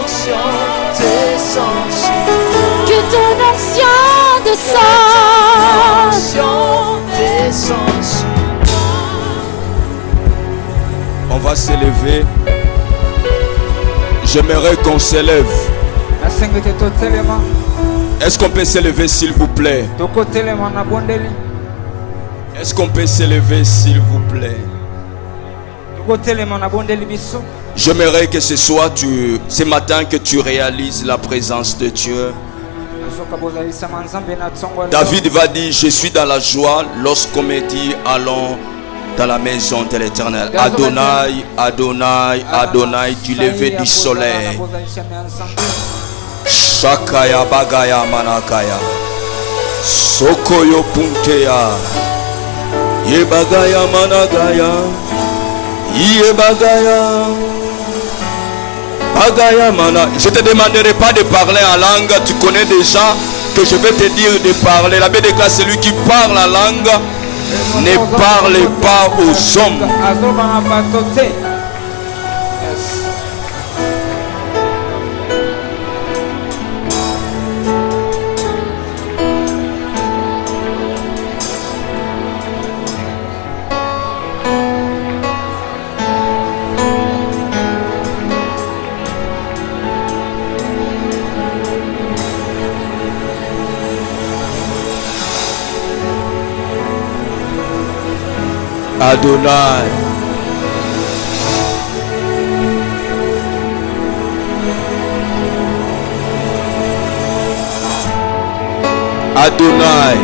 onction descende sur nous. Que ton onction descende. Descende sur nous. On va s'élever. J'aimerais qu'on s'élève. Est-ce qu'on peut s'élever s'il vous plaît? Est-ce qu'on peut s'élever s'il vous plaît? J'aimerais que ce soit ce matin que tu réalises la présence de Dieu. David va dire, je suis dans la joie lorsqu'on me dit allons dans la maison de l'Éternel. Adonai, Adonai, Adonai, du lever du soleil. Shakaya bagaya manakaya. Sokoyo punteya. Yebagaya managaya. Yebagaya. Bagaya mana. Je te demanderai pas de parler en langue. Tu connais déjà que je vais te dire de parler. La Bible déclare celui qui parle la langue ne parle pas aux hommes. Adonai. Adonai.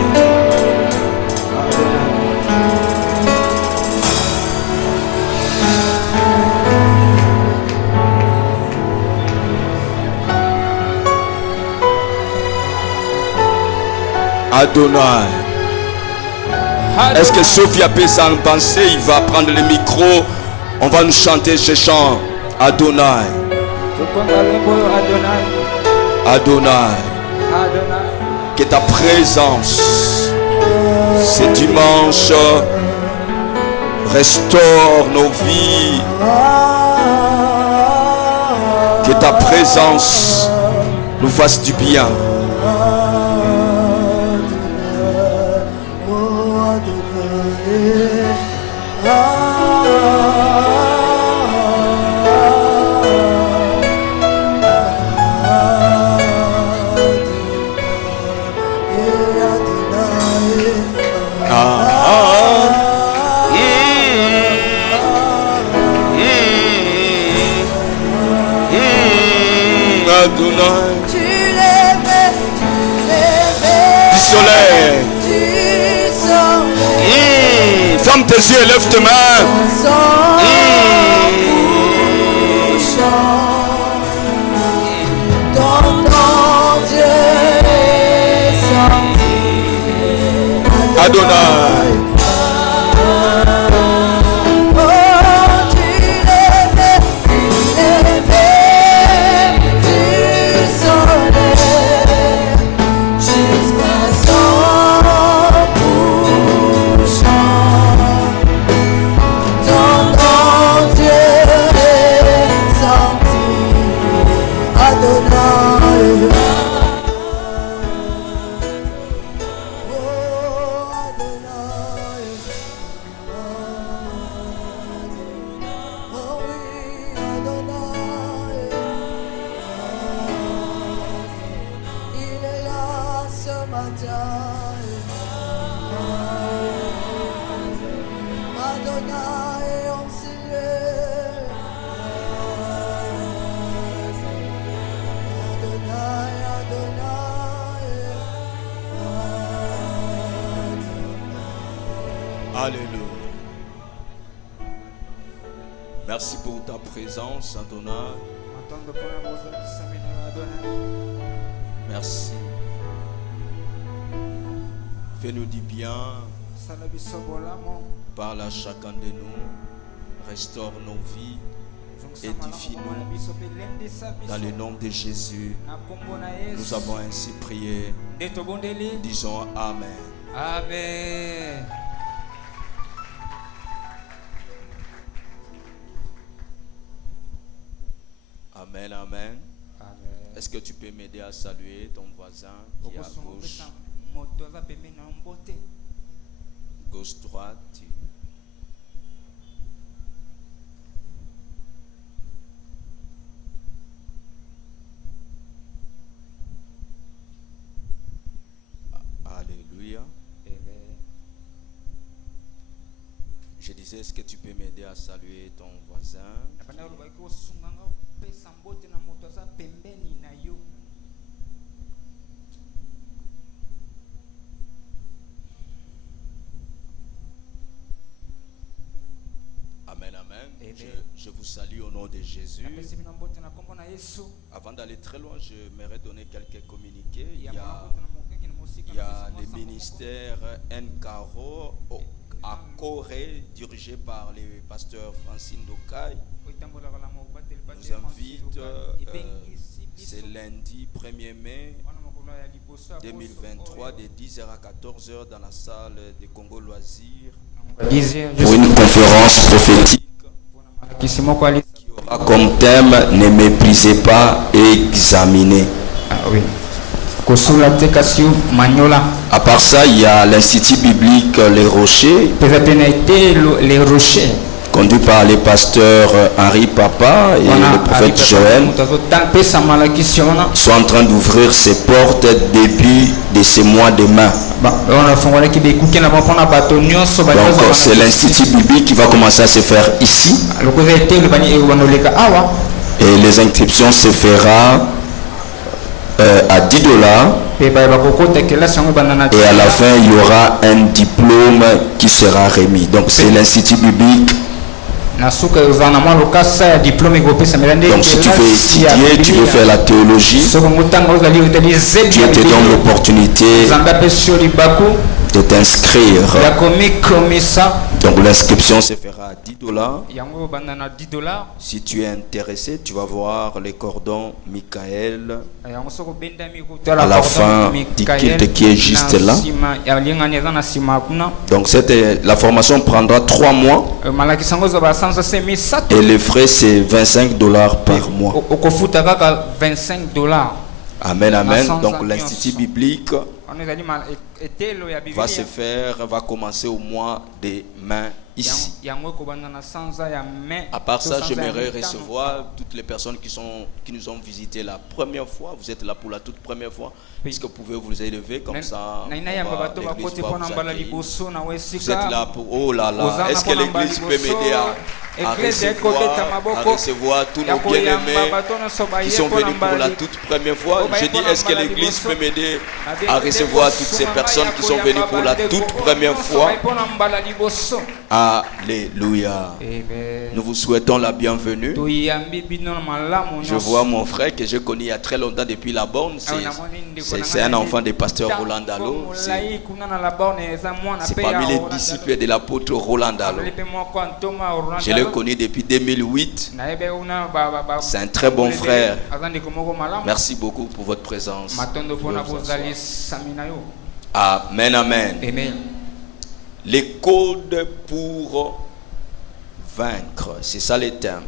Adonai. Est-ce que Sophia peut s'en penser? Il va prendre le micro. On va nous chanter ce chant. Adonai. Adonai. Que ta présence ce dimanche restaure nos vies. Que ta présence nous fasse du bien. Tu lèves du soleil. Ferme tes yeux et lève tes mains. Adonai. Alléluia. Merci pour ta présence, Adonai. Merci. Fais-nous du bien. Parle à chacun de nous. Restaure nos vies. Édifie-nous. Dans le nom de Jésus, nous avons ainsi prié. Disons Amen. Amen. Amen, amen. Amen. Est-ce que tu peux m'aider à saluer ton voisin qui est à gauche? Gauche, droite. Alléluia. Amen. Je disais, est-ce que tu peux m'aider à saluer ton voisin? Amen, amen. Amen. Je vous salue au nom de Jésus. Avant d'aller très loin, je m'aimerais donner quelques communiqués. Il y a le ministère Nkaro à Corée, dirigé par le pasteur Francine Dokai. Nous invite, c'est lundi 1er mai 2023 de 10h à 14h dans la salle de Congo Loisirs pour une conférence prophétique qui aura comme thème « Ne méprisez pas, examinez ». À part ça, il y a l'Institut biblique Les Rochers, conduit par les pasteurs Henri Papa et le prophète Joël. Ils sont en train d'ouvrir ses portes début de ce mois de mai. Donc c'est l'Institut biblique qui va commencer à se faire ici. Et les inscriptions se feront à $10. Et à la fin, il y aura un diplôme qui sera remis. Donc c'est l'Institut biblique. Donc si tu veux étudier, tu veux faire la théologie, Dieu te donne l'opportunité de t'inscrire. Donc l'inscription se fera à $10. Si tu es intéressé, tu vas voir les cordons Michael à la fin du culte qui est juste là. Donc la formation prendra 3 mois et les frais c'est $25 par mois. Amen, amen. Donc l'institut biblique va commencer au mois de mai ici. À part ça, j'aimerais recevoir toutes les personnes qui nous ont visité la première fois. Vous êtes là pour la toute première fois. Est-ce que vous pouvez vous élever comme ça? Vous êtes là pour... Oh là là. Est-ce que l'église peut m'aider à recevoir tous nos bien-aimés qui sont venus pour la toute première fois? Je dis, est-ce que l'église peut m'aider à recevoir toutes ces personnes qui sont venues pour la toute première fois? Alléluia. Nous vous souhaitons la bienvenue. Je vois mon frère que je connais il y a très longtemps depuis la borne. C'est un enfant du pasteur Roland Dalo. C'est parmi les disciples de l'apôtre Roland Dalo. Je l'ai connu depuis 2008. C'est un très bon frère. Merci beaucoup pour votre présence. Amen, amen. Les codes pour vaincre, c'est ça le thème.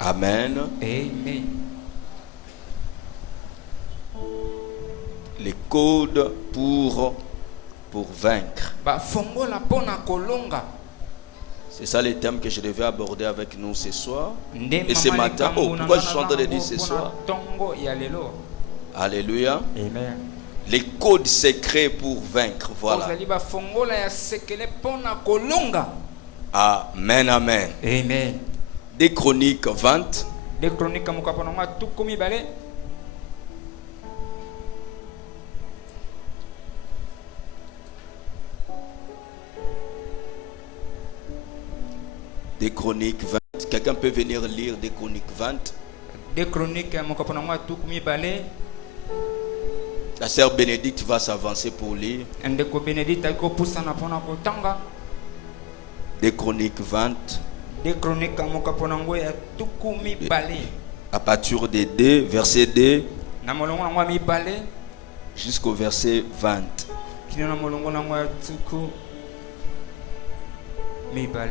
Amen. Amen. Les codes pour vaincre. C'est ça le thème que je devais aborder avec nous ce soir. Et ce matin. Oh, pourquoi je suis en train de dire ce soir? Alléluia. Amen. Les codes secrets pour vaincre. Voilà. Amen, amen. Amen. Des Chroniques 20. Des Chroniques 20. Quelqu'un peut venir lire des Chroniques 20. Des Chroniques La sœur Bénédicte va s'avancer pour lire. Des Chroniques 20. À partir des 2, verset 2 jusqu'au verset 20. mibale.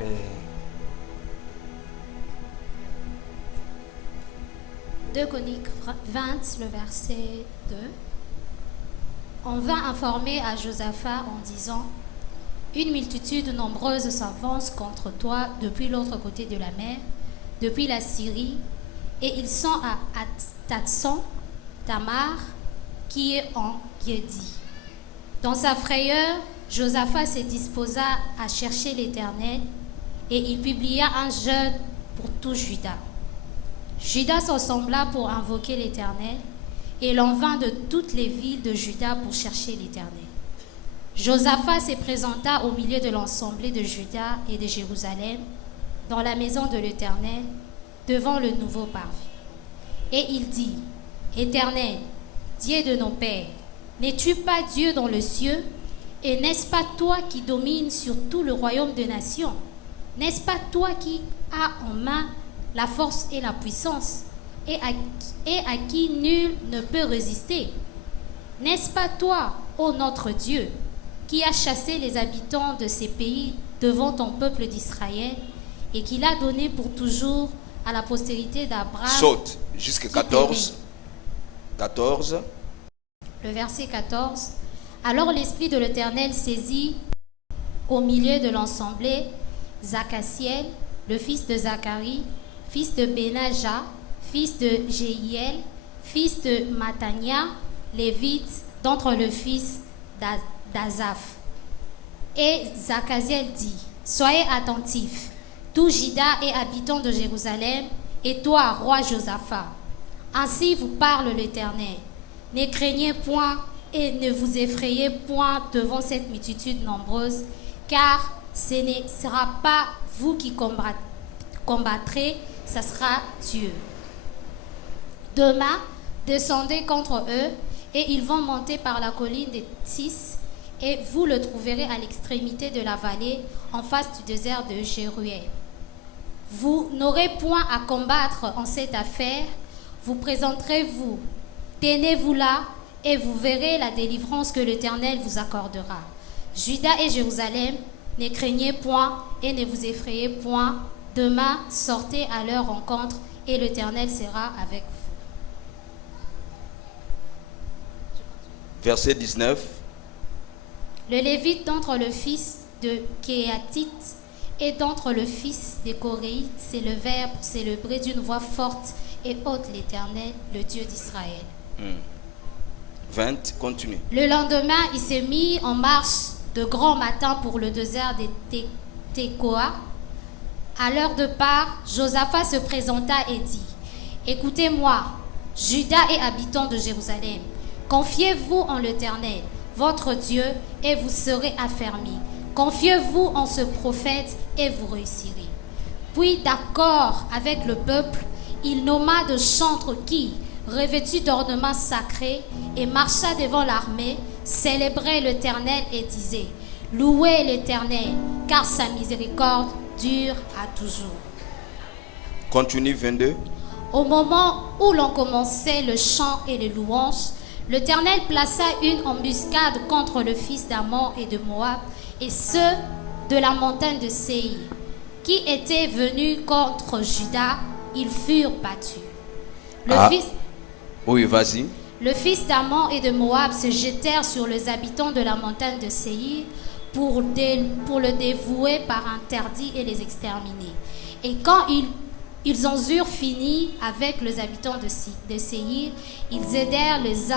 2 Chroniques 20, le verset 2. On vint informer à Josaphat en disant: une multitude nombreuse s'avance contre toi depuis l'autre côté de la mer, depuis la Syrie, et ils sont à Tatson, Tamar, qui est en Guédi. Dans sa frayeur, Josaphat se disposa à chercher l'Éternel, et il publia un jeûne pour tout Juda. Juda s'assembla pour invoquer l'Éternel, et l'on vint de toutes les villes de Juda pour chercher l'Éternel. Josaphat se présenta au milieu de l'assemblée de Juda et de Jérusalem, dans la maison de l'Éternel, devant le nouveau parvis. Et il dit: Éternel, Dieu de nos pères, n'es-tu pas Dieu dans le ciel? Et n'est-ce pas toi qui domines sur tout le royaume des nations? N'est-ce pas toi qui as en main la force et la puissance, et à qui nul ne peut résister? N'est-ce pas toi, ô notre Dieu, qui as chassé les habitants de ces pays devant ton peuple d'Israël, et qui l'a donné pour toujours à la postérité d'Abraham? Saute jusqu'à 14. 14. Le verset 14. Alors l'Esprit de l'Éternel saisit au milieu de l'assemblée Zachaciel, le fils de Zacharie, fils de Benaja, fils de Jéhiel, fils de Matania, lévite, d'entre le fils d'Azaph. Et Zachaziel dit: soyez attentifs, tout Juda et habitants de Jérusalem, et toi, roi Josaphat. Ainsi vous parle l'Éternel. Ne craignez point et ne vous effrayez point devant cette multitude nombreuse, car ce ne sera pas vous qui combattrez, ce sera Dieu. Demain, descendez contre eux, et ils vont monter par la colline des Tis, et vous le trouverez à l'extrémité de la vallée, en face du désert de Jéruel. Vous n'aurez point à combattre en cette affaire, vous présenterez-vous, tenez-vous là, et vous verrez la délivrance que l'Éternel vous accordera. Juda et Jérusalem, ne craignez point et ne vous effrayez point. Demain, sortez à leur rencontre, et l'Éternel sera avec vous. Verset 19. Le Lévite d'entre le fils de Kéhatite et d'entre le fils des Coréites s'élevèrent pour célébrer d'une voix forte et haute l'Éternel, le Dieu d'Israël. 20, continue. Le lendemain, il s'est mis en marche de grand matin pour le désert de Tekoa. À l'heure de part, Josaphat se présenta et dit: écoutez-moi, Juda et habitants de Jérusalem, confiez-vous en l'Éternel, votre Dieu, et vous serez affermis. Confiez-vous en ce prophète et vous réussirez. Puis, d'accord avec le peuple, il nomma de chantres qui, revêtus d'ornements sacrés, et marcha devant l'armée, célébrait l'Éternel et disait: louez l'Éternel, car sa miséricorde dure à toujours. Continue 22. Au moment où l'on commençait le chant et les louanges, l'Éternel plaça une embuscade contre le fils d'Ammon et de Moab, et ceux de la montagne de Séir, qui étaient venus contre Juda. Ils furent battus. Oui, vas-y. Le fils d'Ammon et de Moab se jetèrent sur les habitants de la montagne de Séir pour le dévouer par interdit et les exterminer. Et quand ils en eurent fini avec les habitants de Séir, ils cédèrent les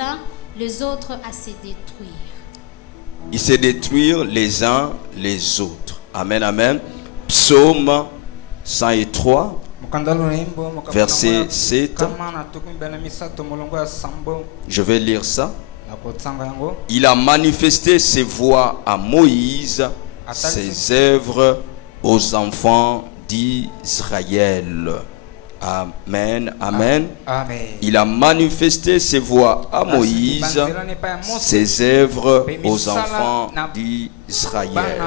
uns les autres à se détruire. Ils se détruisent les uns les autres. Amen, amen. Psaume 103. Verset 7. Je vais lire ça. Il a manifesté ses voies à Moïse, ses œuvres aux enfants d'Israël. Amen, amen. Il a manifesté ses voies à Moïse, ses œuvres aux enfants d'Israël.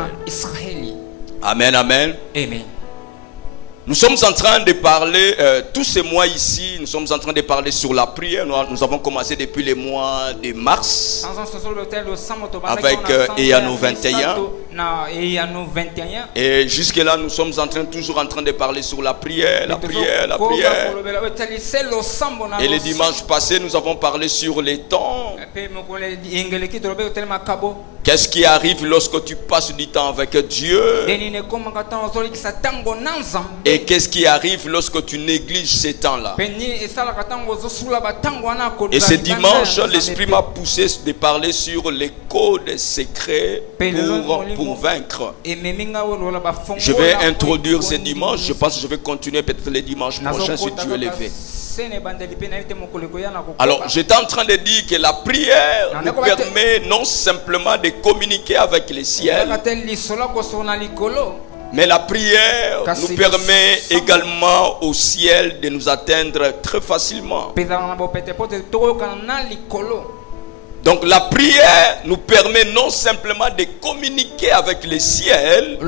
Amen, amen. Nous sommes en train de parler, tous ces mois ici, nous sommes en train de parler sur la prière. Nous avons commencé depuis le mois de mars avec EANO 21. Et jusque-là, nous sommes toujours en train de parler sur la prière, la prière, la prière. Et le dimanche passé, nous avons parlé sur les temps. Qu'est-ce qui arrive lorsque tu passes du temps avec Dieu? Et qu'est-ce qui arrive lorsque tu négliges ces temps-là? Et ce dimanche, l'Esprit m'a poussé de parler sur les codes secrets pour vaincre. Je vais introduire ce dimanche. Je pense que je vais continuer peut-être le dimanche prochain si Dieu le veut. Alors, j'étais en train de dire que la prière nous permet non simplement de communiquer avec le ciel, mais la prière nous permet également au ciel de nous atteindre très facilement. Donc la prière nous permet non simplement de communiquer avec le ciel,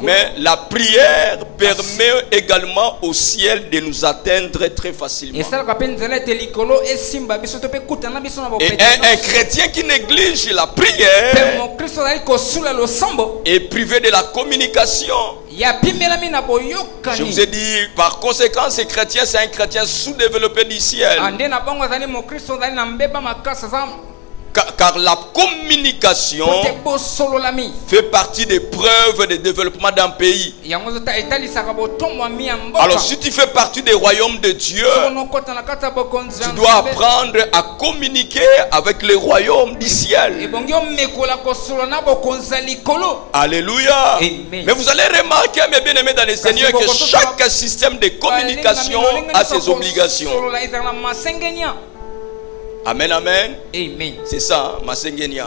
mais la prière permet également au ciel de nous atteindre très facilement. Et un chrétien qui néglige la prière est privé de la communication. Je vous ai dit, par conséquent, ce chrétien, c'est un chrétien sous-développé du ciel. Car la communication fait partie des preuves de développement d'un pays. Alors si tu fais partie des royaumes de Dieu, tu dois apprendre à communiquer avec les royaumes du ciel. Alléluia. Mais vous allez remarquer, mes bien-aimés dans le Seigneur, que chaque système de communication a ses obligations. Amen, amen. Amen. C'est ça, Masengenia.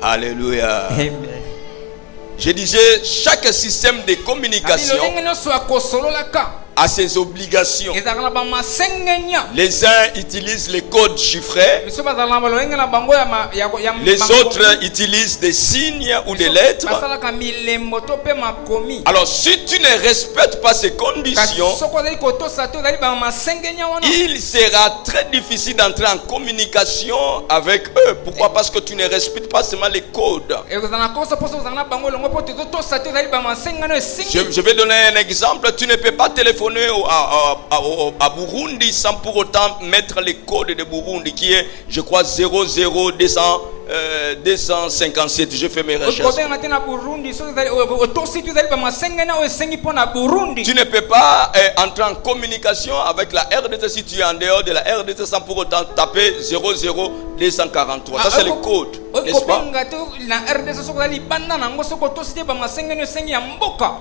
Alléluia. Amen. Je disais, chaque système de communication a ses obligations. Les uns utilisent les codes chiffrés, les autres utilisent des signes ou des lettres. Alors si tu ne respectes pas ces conditions, il sera très difficile d'entrer en communication avec eux. Pourquoi? Parce que tu ne respectes pas seulement les codes. Je vais donner un exemple. Tu ne peux pas téléphoner à Burundi sans pour autant mettre les codes de Burundi qui est, je crois, 00257. Je fais mes recherches. Tu ne peux pas entrer en communication avec la RDC si tu es en dehors de la RDC sans pour autant taper 00243. Ça c'est le code, n'est-ce pas?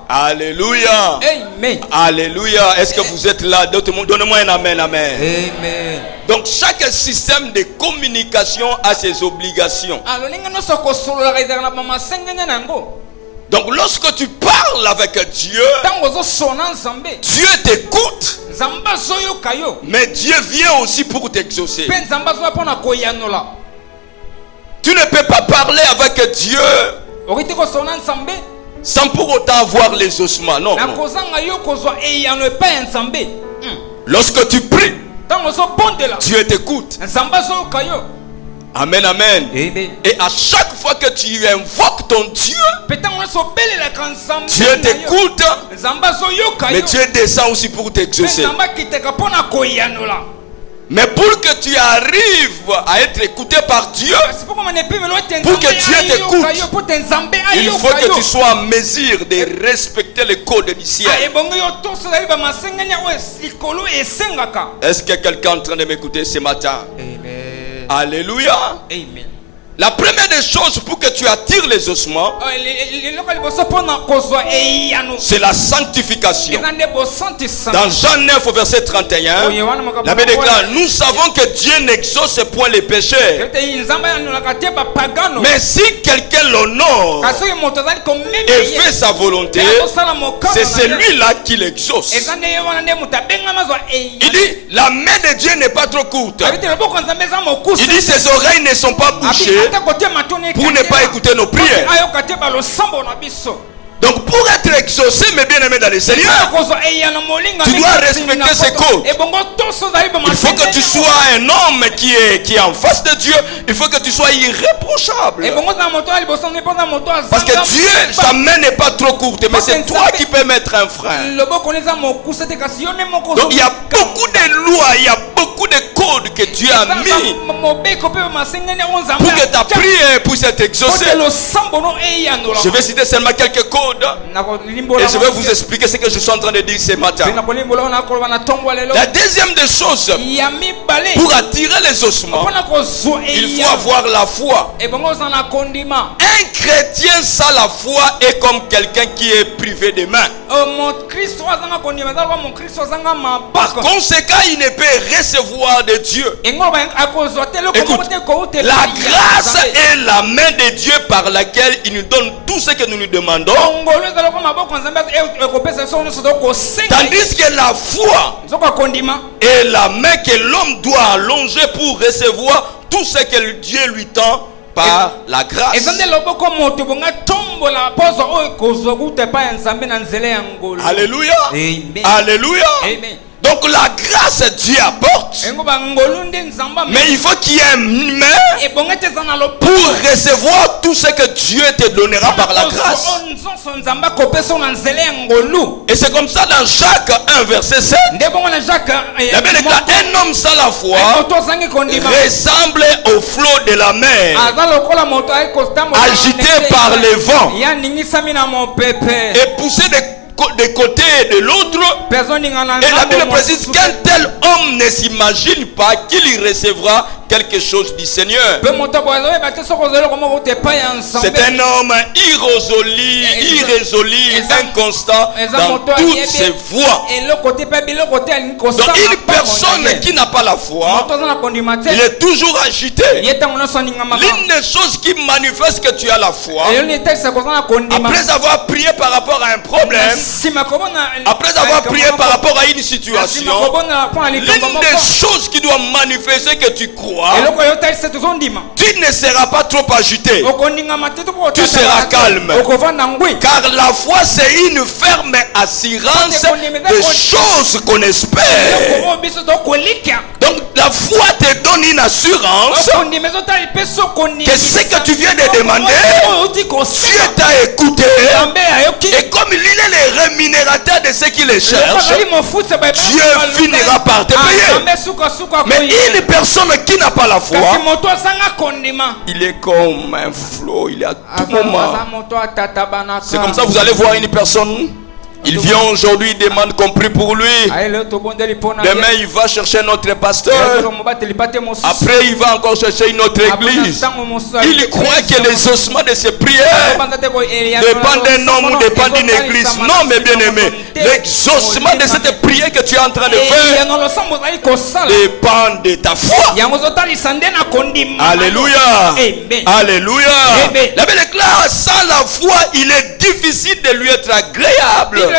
Alléluia. Amen. Alléluia. Est-ce que vous êtes là? Donnez-moi un amen, amen. Amen. Donc chaque système de communication a ses obligations. Donc lorsque tu parles avec Dieu, Dieu t'écoute, mais Dieu vient aussi pour t'exaucer. Tu ne peux pas parler avec Dieu sans pour autant avoir les ossements. Non, non. Lorsque tu pries, Dieu t'écoute. Amen, amen. Amen. Et à chaque fois que tu invoques ton Dieu, Dieu t'écoute, mais Dieu descend aussi pour t'exaucer. Mais pour que tu arrives à être écouté par Dieu, pour que Dieu t'écoute, il faut que tu sois en mesure de respecter les codes du ciel. Est-ce que quelqu'un est en train de m'écouter ce matin? Amen. Alléluia. Amen. La première des choses pour que tu attires les ossements, c'est la sanctification. Dans Jean 9 au verset 31, la Bible déclare: nous savons que Dieu n'exauce point les péchés, mais si quelqu'un l'honore et fait sa volonté, c'est celui-là qui l'exauce. Il dit: la main de Dieu n'est pas trop courte. Il dit: ses oreilles ne sont pas bouchées pour ne pas écouter nos prières. Donc pour être exaucé, mes bien-aimés dans le Seigneur, tu dois respecter ces codes. Il faut que tu sois un homme qui est en face de Dieu. Il faut que tu sois irréprochable. Parce que Dieu, sa main n'est pas trop courte, mais c'est toi qui peux mettre un frein. Donc il y a beaucoup de lois, il y a beaucoup de codes que Dieu a mis pour que ta prière puisse être exaucée. Je vais citer seulement quelques codes. Et je vais vous expliquer ce que je suis en train de dire ce matin. La deuxième des choses, pour attirer les ossements, il faut avoir la foi. Un chrétien sans la foi est comme quelqu'un qui est privé des mains. Par conséquent, il ne peut recevoir de Dieu. Écoute, la grâce est la main de Dieu par laquelle il nous donne tout ce que nous lui demandons. Tandis que la foi est la main que l'homme doit allonger pour recevoir tout ce que Dieu lui tend par la grâce. Alléluia. Amen. Alléluia. Amen. Donc la grâce Dieu apporte, mais il faut qu'il y ait une main pour recevoir tout ce que Dieu te donnera par la grâce. Et c'est comme ça dans Jacques 1 verset 7. La Bible déclare, un homme sans la foi ressemble au flot de la mer, agité par les vents et poussé de côté et de l'autre. Et la Bible précise qu'un tel homme ne s'imagine pas qu'il recevra quelque chose du Seigneur. C'est un homme irrésolu, inconstant dans toutes ses voies. Donc une personne qui n'a pas la foi, il est toujours agité. L'une des choses qui manifeste que tu as la foi, après avoir prié par rapport à un problème, après avoir prié par rapport à une situation, l'une des choses qui doit manifester que tu crois, tu ne seras pas trop agité, tu seras calme, car la foi c'est une ferme assurance des choses qu'on espère. Donc la foi te donne une assurance que ce que tu viens de demander, Dieu t'a écouté, et comme il est le rémunérateur de ceux qui les cherchent, Dieu finira par te payer. Mais une personne qui n'a pas la foi, il est comme un flot, il est à tout moment. C'est comme ça, vous allez voir une personne, il vient aujourd'hui, il demande qu'on prie pour lui. Demain, il va chercher notre pasteur. Après, il va encore chercher une autre église. Il croit que les ossements de ses prières dépendent d'un homme ou dépendent d'une église. Non, mes bien-aimés, l'exaucement de cette prière que tu es en train de faire dépend de ta foi. Alléluia. Alléluia. La Bible déclare, sans la foi, il est difficile de lui être agréable. Il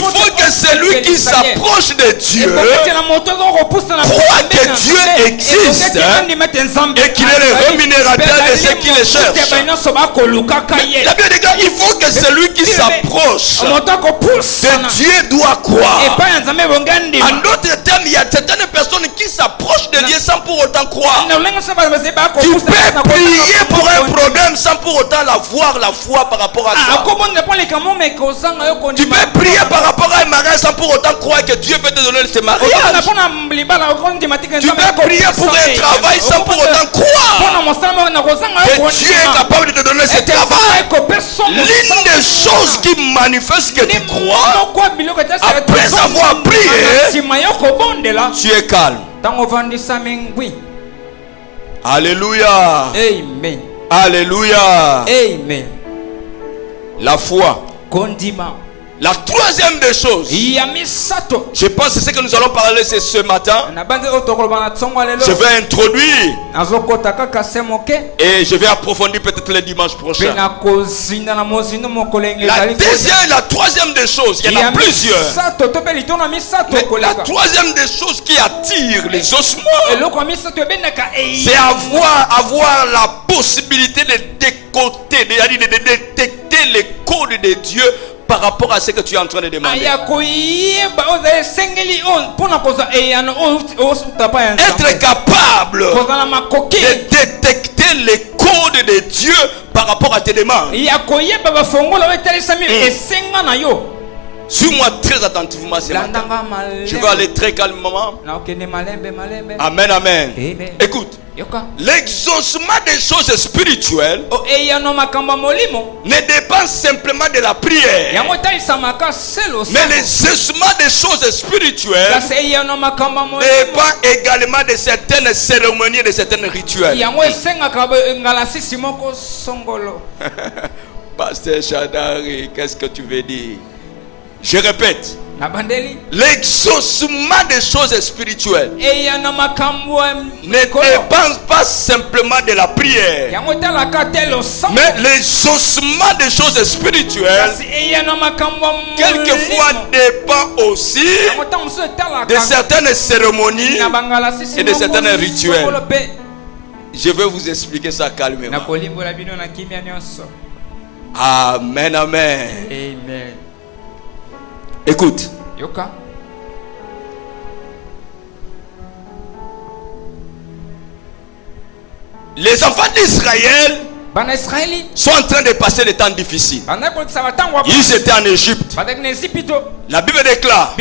faut que celui qui s'approche de Dieu croit que Dieu existe et qu'il est le rémunérateur de ceux qui le cherchent. La Bible dit qu'il faut que celui qui s'approche de Dieu doit croire. En d'autres termes, il y a certaines personnes qui s'approchent de Dieu sans pour autant croire. Tu peux prier pour un problème sans pour autant avoir la foi par rapport à ça. Tu peux prier par rapport à un mariage sans pour autant croire que Dieu peut te donner ce mariage. Tu peux prier pour un travail sans pour autant croire que Dieu est capable de te donner ce travail. L'une des choses qui manifeste que tu crois, après avoir prié, tu es calme. Alléluia. Alléluia. Amen. La foi La troisième des choses, je pense que c'est ce que nous allons parler ce matin. Je vais introduire et je vais approfondir peut-être le dimanche prochain. La deuxième et la troisième des choses, il y en a plusieurs. Mais la troisième des choses qui attire les ossements, c'est avoir la possibilité de décoder, de détecter les codes de Dieu par rapport à ce que tu es en train de demander. Être capable de détecter les codes de Dieu par rapport à tes demandes. Suis-moi très attentivement ce matin. Je vais aller très calmement. Amen, amen. Écoute. L'exaucement des choses spirituelles ne dépend simplement de la prière, mais l'exaucement des choses spirituelles dépend également de certaines cérémonies et de certains rituels. Pasteur Chadari, qu'est-ce que tu veux dire? Je répète. L'exaucement des choses spirituelles ne dépend pas simplement de la prière, mais l'exaucement des choses spirituelles quelquefois dépend aussi de certaines cérémonies et de certains rituels. Je vais vous expliquer ça calmement. Amen, amen. Amen. Écoute. Les enfants d'Israël sont en train de passer des temps difficiles. Ils étaient en Égypte. La Bible déclare,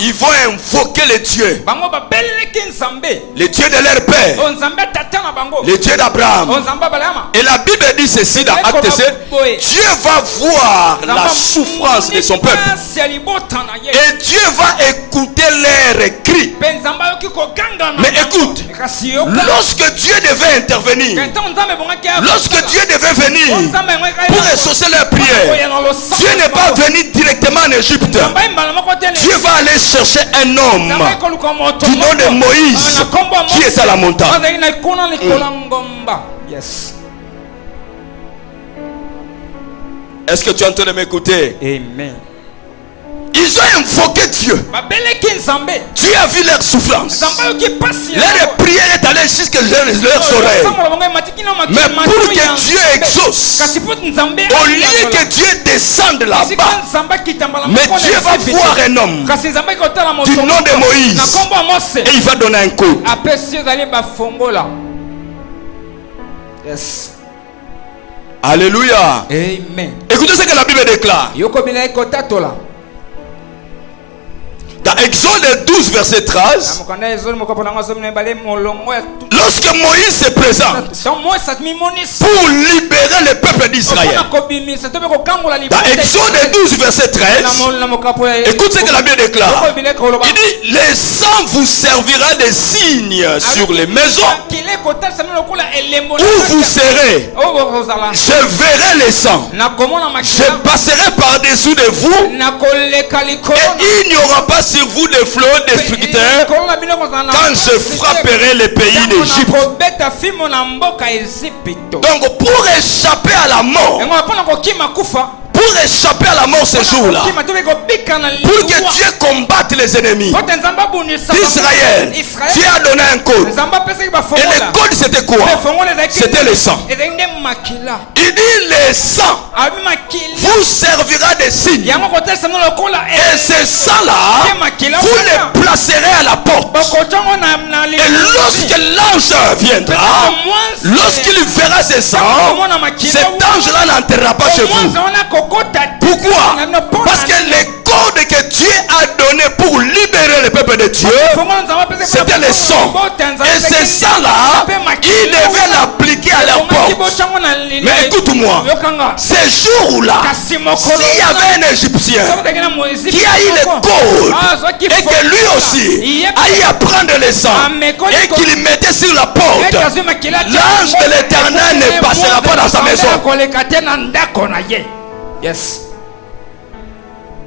ils vont invoquer les dieux, les dieux de leur père, les dieux d'Abraham. Et la Bible dit ceci dans Acte 7, Dieu va voir la souffrance de son peuple et Dieu va écouter leurs cris. Mais écoute, lorsque Dieu devait intervenir, lorsque Dieu devait venir pour exaucer leurs prières, Dieu n'est pas venu directement en Égypte. Dieu va aller chercher un homme du nom de Moïse qui est à la montagne. Est-ce que tu es en train de m'écouter? Amen. Ils ont invoqué Dieu. Dieu a vu leur souffrance. Leur prière est allée jusqu'à leurs oreilles. Mais pour que Dieu exauce, au lieu que Dieu descende là-bas, mais Dieu va voir un homme du nom de Moïse et il va donner un coup. Yes. Alléluia. Amen. Écoutez ce que la Bible déclare. Dans Exode 12, verset 13, lorsque Moïse se présente pour libérer le peuple d'Israël, dans Exode 12, verset 13, écoute ce que la Bible déclare. Il dit, les sang vous servira de signe sur les maisons où vous serez. Je verrai les sangs. Je passerai par-dessous de vous et il n'y aura pas sur vous des flots destructeurs quand je frapperai les pays d'Égypte. Donc pour échapper à la mort, pour échapper à la mort ce jour-là, pour que Dieu combatte les ennemis d'Israël, Dieu a donné un code. Et le code c'était quoi? C'était le sang. Il dit le sang vous servira de signe. Et ce sang-là, vous le placerez à la porte. Et lorsque l'ange viendra, lorsqu'il verra ce sang, cet ange-là n'entrera pas chez vous. Pourquoi? Parce que les codes que Dieu a donné pour libérer le peuple de Dieu, c'était le sang. Et ce sang-là, ils devaient l'appliquer à leur porte. Mais écoute-moi, ce jour-là, s'il y avait un Égyptien qui a eu le code et que lui aussi a eu à prendre le sang et qu'il mettait sur la porte, l'ange de l'Éternel ne passera pas dans sa maison. Yes.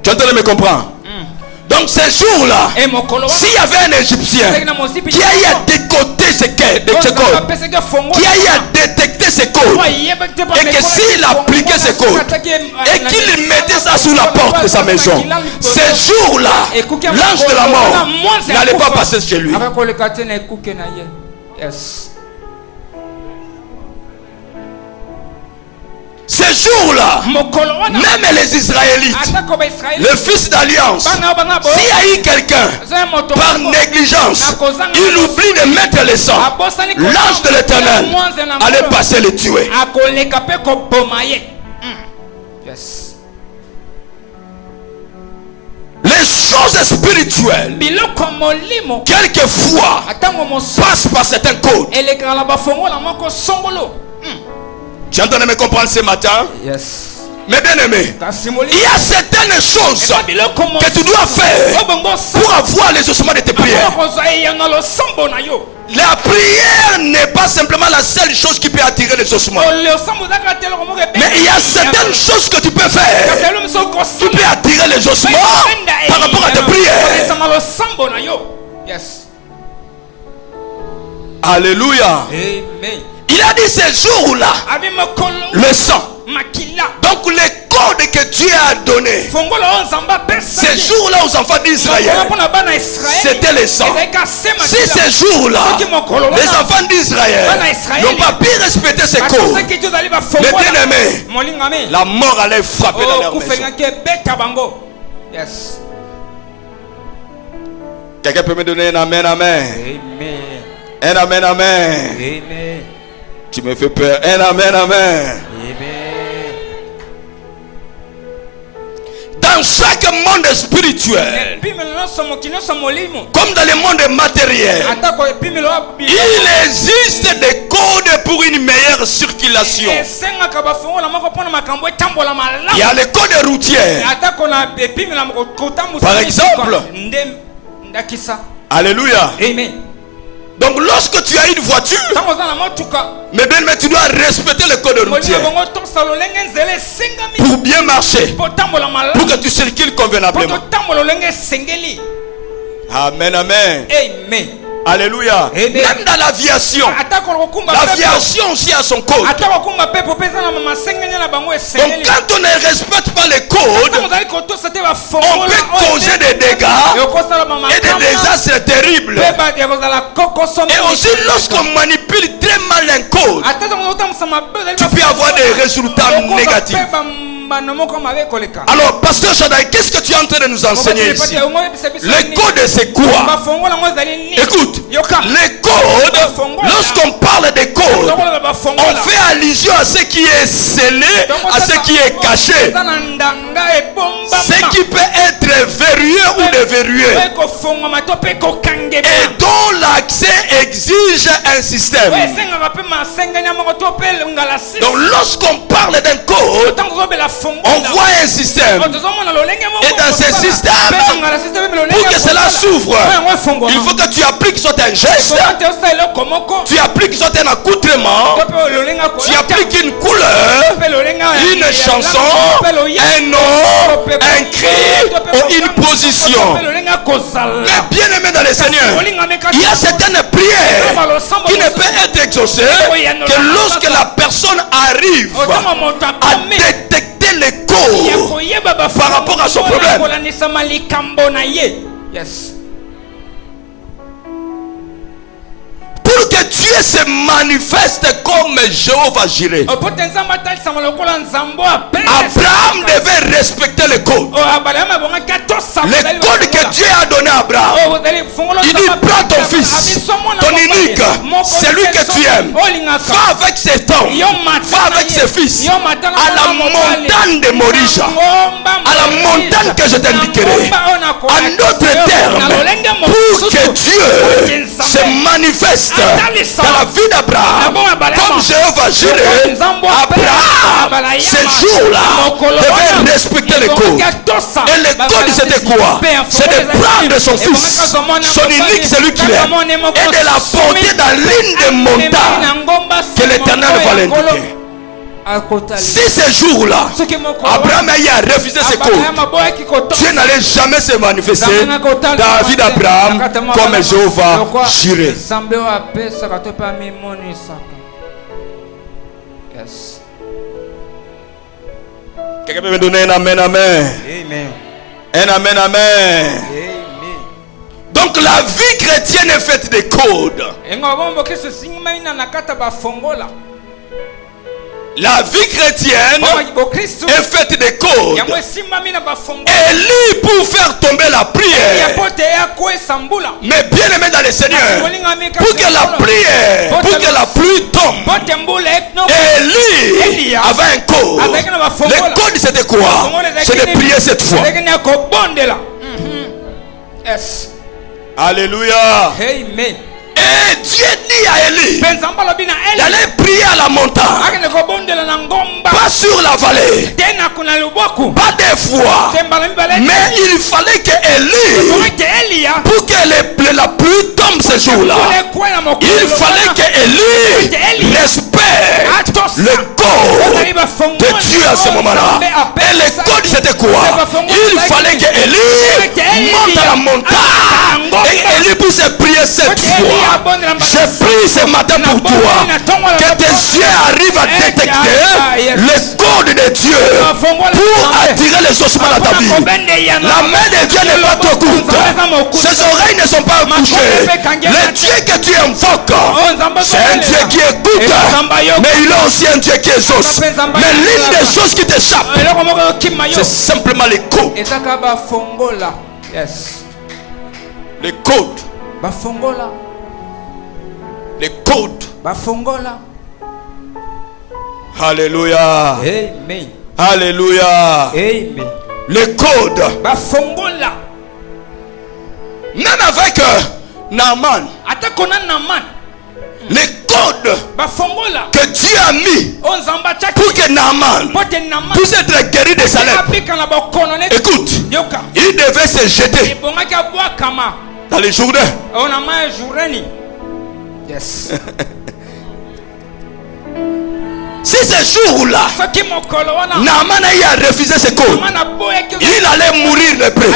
Tu es en train de me comprendre? Donc ces jours-là, s'il y avait un Égyptien qui a eu à décoder ces codes, qui a eu à détecter ces codes, et que s'il appliquait ces codes, et qu'il mettait ça sous la porte de sa maison, ces jours-là, l'ange de la mort n'allait pas passer chez lui. Ces jours-là, même les Israélites, le fils d'alliance, s'il y a eu quelqu'un par négligence, il oublie de mettre le sang, l'ange de l'Éternel allait passer le tuer. Les choses spirituelles, quelquefois, passent par certains codes. Tu es en train de me comprendre ce matin? Yes. Mais bien aimé, il y a certaines choses que tu dois faire pour avoir les ossements de tes prières. La prière n'est pas simplement la seule chose qui peut attirer les ossements. Mais il y a certaines choses que tu peux faire qui peut attirer les ossements par rapport à tes prières. Alléluia. Amen. Il a dit ces jours-là, le sang. Donc les codes que Dieu a donnés, ces jours-là aux enfants d'Israël, c'était le sang. Si ces jours-là, les enfants d'Israël n'ont pas pu respecter ces codes, les bien-aimés, la mort allait frapper dans leur maison. Quelqu'un peut me donner un amen, amen? Un amen, amen. Amen. Tu me fais peur. Un amen, amen. Dans chaque monde spirituel, comme dans le monde matériel, il existe des codes pour une meilleure circulation. Il y a les codes routiers. Par exemple, alléluia. Amen. Donc lorsque tu as une voiture, mais tu dois respecter le code routier pour bien marcher, pour que tu circules convenablement. Amen, amen. Amen. Alléluia. Amen. Même dans l'aviation, l'aviation aussi a son code. Donc quand on ne respecte pas les codes, on peut causer des dégâts et des désastres terribles. Et aussi lorsqu'on manipule très mal un code, tu peux avoir des résultats négatifs. Alors, pasteur Shaddai, qu'est-ce que tu es en train de nous enseigner ici? Les codes, c'est quoi? Écoute, les codes, lorsqu'on parle des codes, on fait allusion à ce qui est scellé, à ce qui est caché, ce qui peut être verrouillé ou déverrouillé, et dont l'accès exige un système. Donc, lorsqu'on parle d'un code, on voit un système. Et dans ce système, pour que cela s'ouvre, il faut que tu appliques soit un geste, tu appliques soit un accoutrement, tu appliques une couleur, une chanson, un nom, un cri ou une position. Mais bien aimé dans le Seigneur, il y a certaines prières qui ne peuvent être exaucées que lorsque la personne arrive à détecter les causes par rapport à son problème. Yes. Pour que Dieu se manifeste comme Jéhovah Jireh, Abraham devait respecter les codes. Les codes que Dieu a donné à Abraham. Il dit, prends ton fils, ton unique, celui que tu aimes, va avec ses hommes, va avec ses fils à la montagne de Morisha, à la montagne que je t'indiquerai. En d'autres termes, pour que Dieu se manifeste dans la vie d'Abraham comme Jéhovah Jireh, Abraham, ces jours-là, devait respecter les codes. Et les codes, c'était quoi? C'est de prendre son fils, son unique, celui qu'il aime, et de la porter dans l'une des montagnes que l'Éternel va l'indiquer. Si ce jour-là, Abraham a refusé ce code, Dieu n'allait jamais se manifester dans la vie d'Abraham comme Jéhovah juré. Yes. Quelqu'un peut me donner un amen, amen. Amen. Un amen, amen. Donc la vie chrétienne est faite de codes. La vie chrétienne est faite de codes. Élie pour faire tomber la prière. Mais bien aimé dans le Seigneur, pour que la prière, pour que la pluie tombe, Élie avait un code. Le code c'était quoi? C'est de prier cette fois. Alléluia. Amen. Et Dieu dit à Élie d'aller prier à la montagne, pas sur la vallée, pas des fois. Mais il fallait que Élie, pour que la pluie tombe ce jour-là, il fallait que Élie respecte le code de Dieu à ce moment-là. Et le code c'était quoi? Il fallait que Élie monte à la montagne et Élie puisse prier cette fois. Je prie ce matin pour toi que tes yeux arrivent à détecter le code de Dieu pour attirer les ossements dans ta vie. La main de Dieu n'est pas trop courte, ses oreilles ne sont pas bouchées. Le Dieu que tu invoques, c'est un Dieu qui écoute, mais il est aussi un Dieu qui exauce. Mais l'une des choses qui t'échappe, c'est simplement les codes. Les codes. Les codes. Alléluia. Amen. Alléluia. Amen. Les codes. Même avec Naaman. Les codes que Dieu a mis pour que Naaman puisse être guéri de sa lèpre. Écoute, il devait se jeter dans les Jourdain. Yes. Si ce jour-là, Naaman a refusé ce code, il allait mourir lépreux.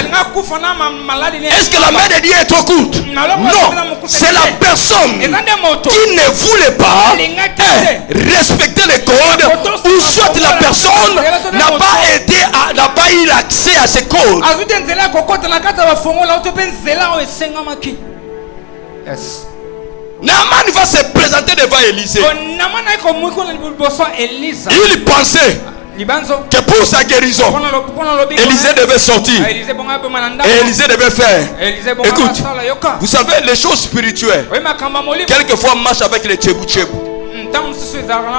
Est-ce que la main de Dieu est trop courte? Non, c'est la personne qui ne voulait pas respecter les codes, ou soit la personne n'a pas eu l'accès à ces codes. Yes. Naaman va se présenter devant Élisée. Il pensait que pour sa guérison, Élisée devait sortir et Élisée devait faire. Écoute, vous savez, les choses spirituelles quelquefois marchent avec les tchebu tchebu.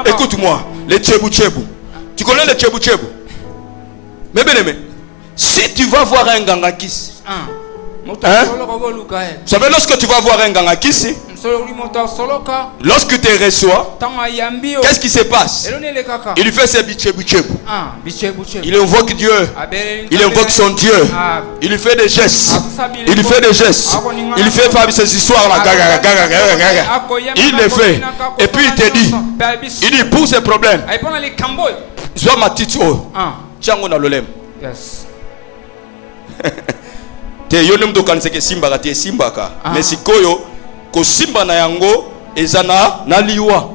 Écoute-moi, les tchebu tchebu. Tu connais les tchebu tchebu? Mais bien aimé, si tu vas voir un gangakis, vous savez, lorsque tu vas voir un gangakis, lorsque tu reçois, qu'est-ce qui se passe? Il fait ses bichebu-chebu. Il invoque Dieu. Il invoque son Dieu. Il fait des gestes. Il fait des gestes. Il fait ces histoires là. Il les fait. Et puis il te dit, il dit pour ces problèmes, soit ma petite eau. Tiens, on a le lème. Te yonem to kaniseke simba ka te simba ka mais sikoyo ko simba na yango ezana na liwa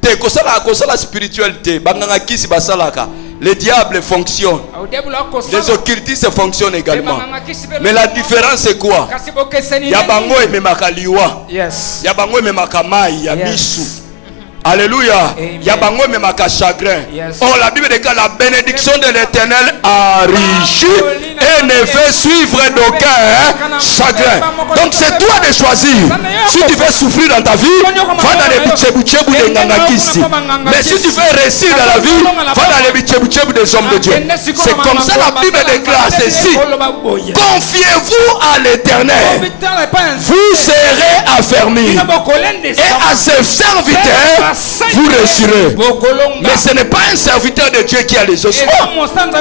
te ko sala spiritualité banganga kisi basalaka. Le diable fonctionne, les occultistes fonctionnent également, mais la différence c'est quoi? Yabango et memaka liwa, yabango et memaka mai ya misu. Alléluia. Yabango memaka chagrin. Oh, la Bible dit que la bénédiction de l'Éternel enrichit et ne fait suivre d'aucun chagrin. Donc c'est toi de choisir. Si tu veux souffrir dans ta vie, va dans les bichebu-chebu de Ngangakisi. Mais si tu veux réussir dans la vie, va dans les bichebu-chebu des hommes de Dieu. C'est comme ça la Bible déclare ceci. Confiez-vous à l'Éternel, vous serez affermis, et à ses serviteurs vous réussirez. Mais ce n'est pas un serviteur de Dieu qui a les ossements.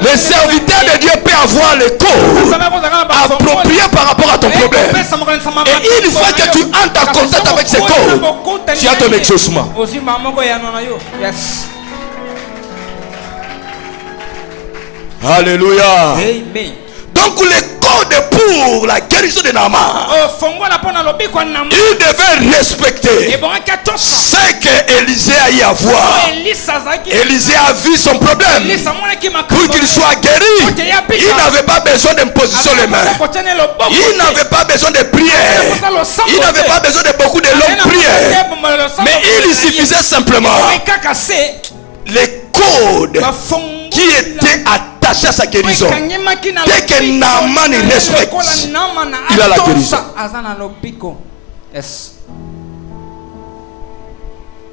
Le serviteur de Dieu peut avoir les des codes appropriés par rapport à ton problème. Et une fois que tu entres en contact avec ces codes, tu as ton exaucement. Alléluia. Amen. Donc les codes pour la guérison de Naaman, il devait respecter ce que Élisée a eu à voir. Élisée a vu son problème. Pour qu'il soit guéri, il n'avait pas besoin d'imposition les mains. Il n'avait pas besoin de prière. Il n'avait pas besoin de beaucoup de longues prières. Mais il suffisait simplement les codes qui étaient attachés à sa guérison. Dès que Naaman respecte, il a la guérison.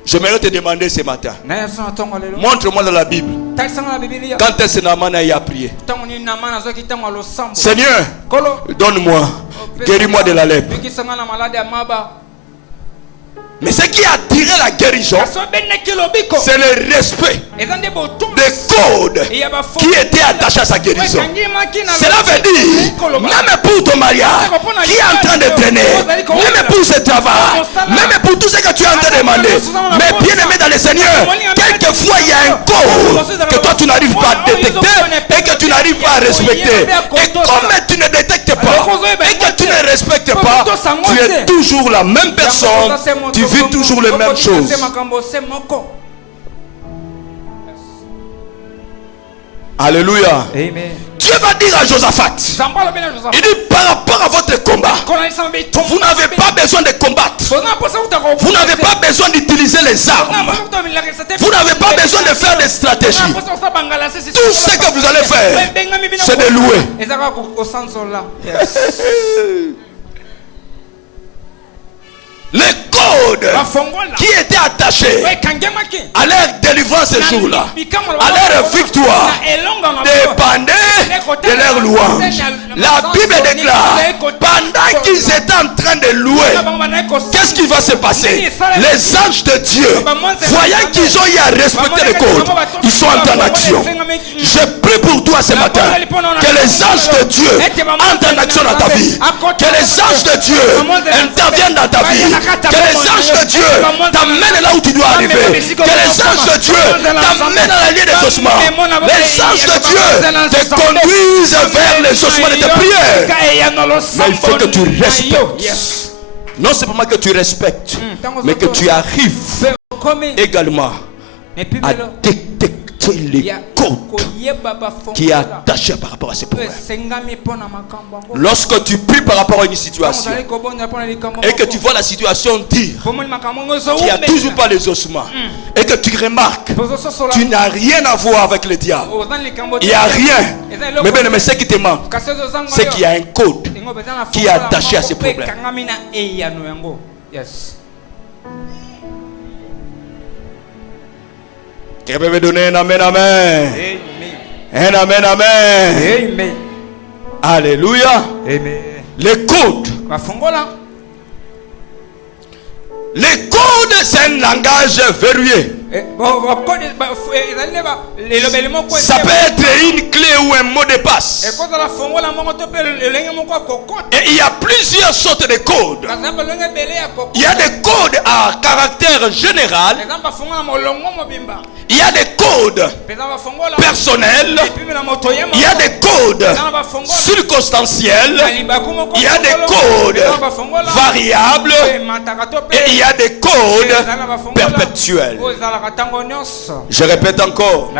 J'aimerais te demander ce matin, montre-moi dans la Bible quand est-ce que Naaman a eu à prier. Seigneur, donne-moi, guéris-moi de la lèpre. Mais ce qui a attiré la guérison, c'est le respect des codes qui étaient attachés à sa guérison. Cela veut dire, même pour ton mariage qui est en train de traîner, même pour ce travail, même pour tout ce que tu es en train de demander, mais bien aimé dans le Seigneur, quelquefois il y a un code que toi tu n'arrives pas à détecter et que tu n'arrives pas à respecter. Et comme tu ne détectes pas et que tu ne respectes pas, tu es toujours la même personne. Tu vis toujours les mêmes choses. Alléluia. Amen. Dieu va dire à Josaphat, il dit par rapport à votre combat, vous n'avez pas besoin de combattre. Vous n'avez pas besoin d'utiliser les armes. Vous n'avez pas besoin de faire des stratégies. Tout ce que vous allez faire, c'est de louer. Les codes qui étaient attachés à leur délivrance ce jour-là, à leur victoire, dépendaient de leur louange. La Bible déclare, pendant qu'ils étaient en train de louer, qu'est-ce qui va se passer? Les anges de Dieu, voyant qu'ils ont eu à respecter les codes, ils sont en action. Je prie pour toi ce matin, que les anges de Dieu entrent en action dans ta vie, que les anges de Dieu interviennent dans ta vie, que les anges de Dieu t'amènent là où tu dois arriver, que les anges de Dieu t'amènent dans la ligne des ossements, les anges de Dieu te conduisent vers les ossements de tes prières. Mais il faut que tu respectes. Non seulement que tu respectes, mais que tu arrives également à détecter les codes qui est attaché par rapport à ces problèmes. Lorsque tu pries par rapport à une situation et que tu vois la situation dire qu'il n'y a toujours pas les ossements et que tu remarques tu n'as rien à voir avec le diable, il n'y a rien, mais ce qui te manque, c'est qu'il y a un code qui est attaché à ces problèmes. Qui peut me donner un amen, amen. Un amen, amen. Amen. Alléluia. Amen. Les codes. Les codes, c'est un langage verrouillé. Ça peut être une clé ou un mot de passe. Et il y a plusieurs sortes de codes. Il y a des codes à caractère général. Il y a des codes personnels. Il y a des codes circonstanciels. Il y a des codes variables. Et il y a des codes perpétuels. Je répète encore.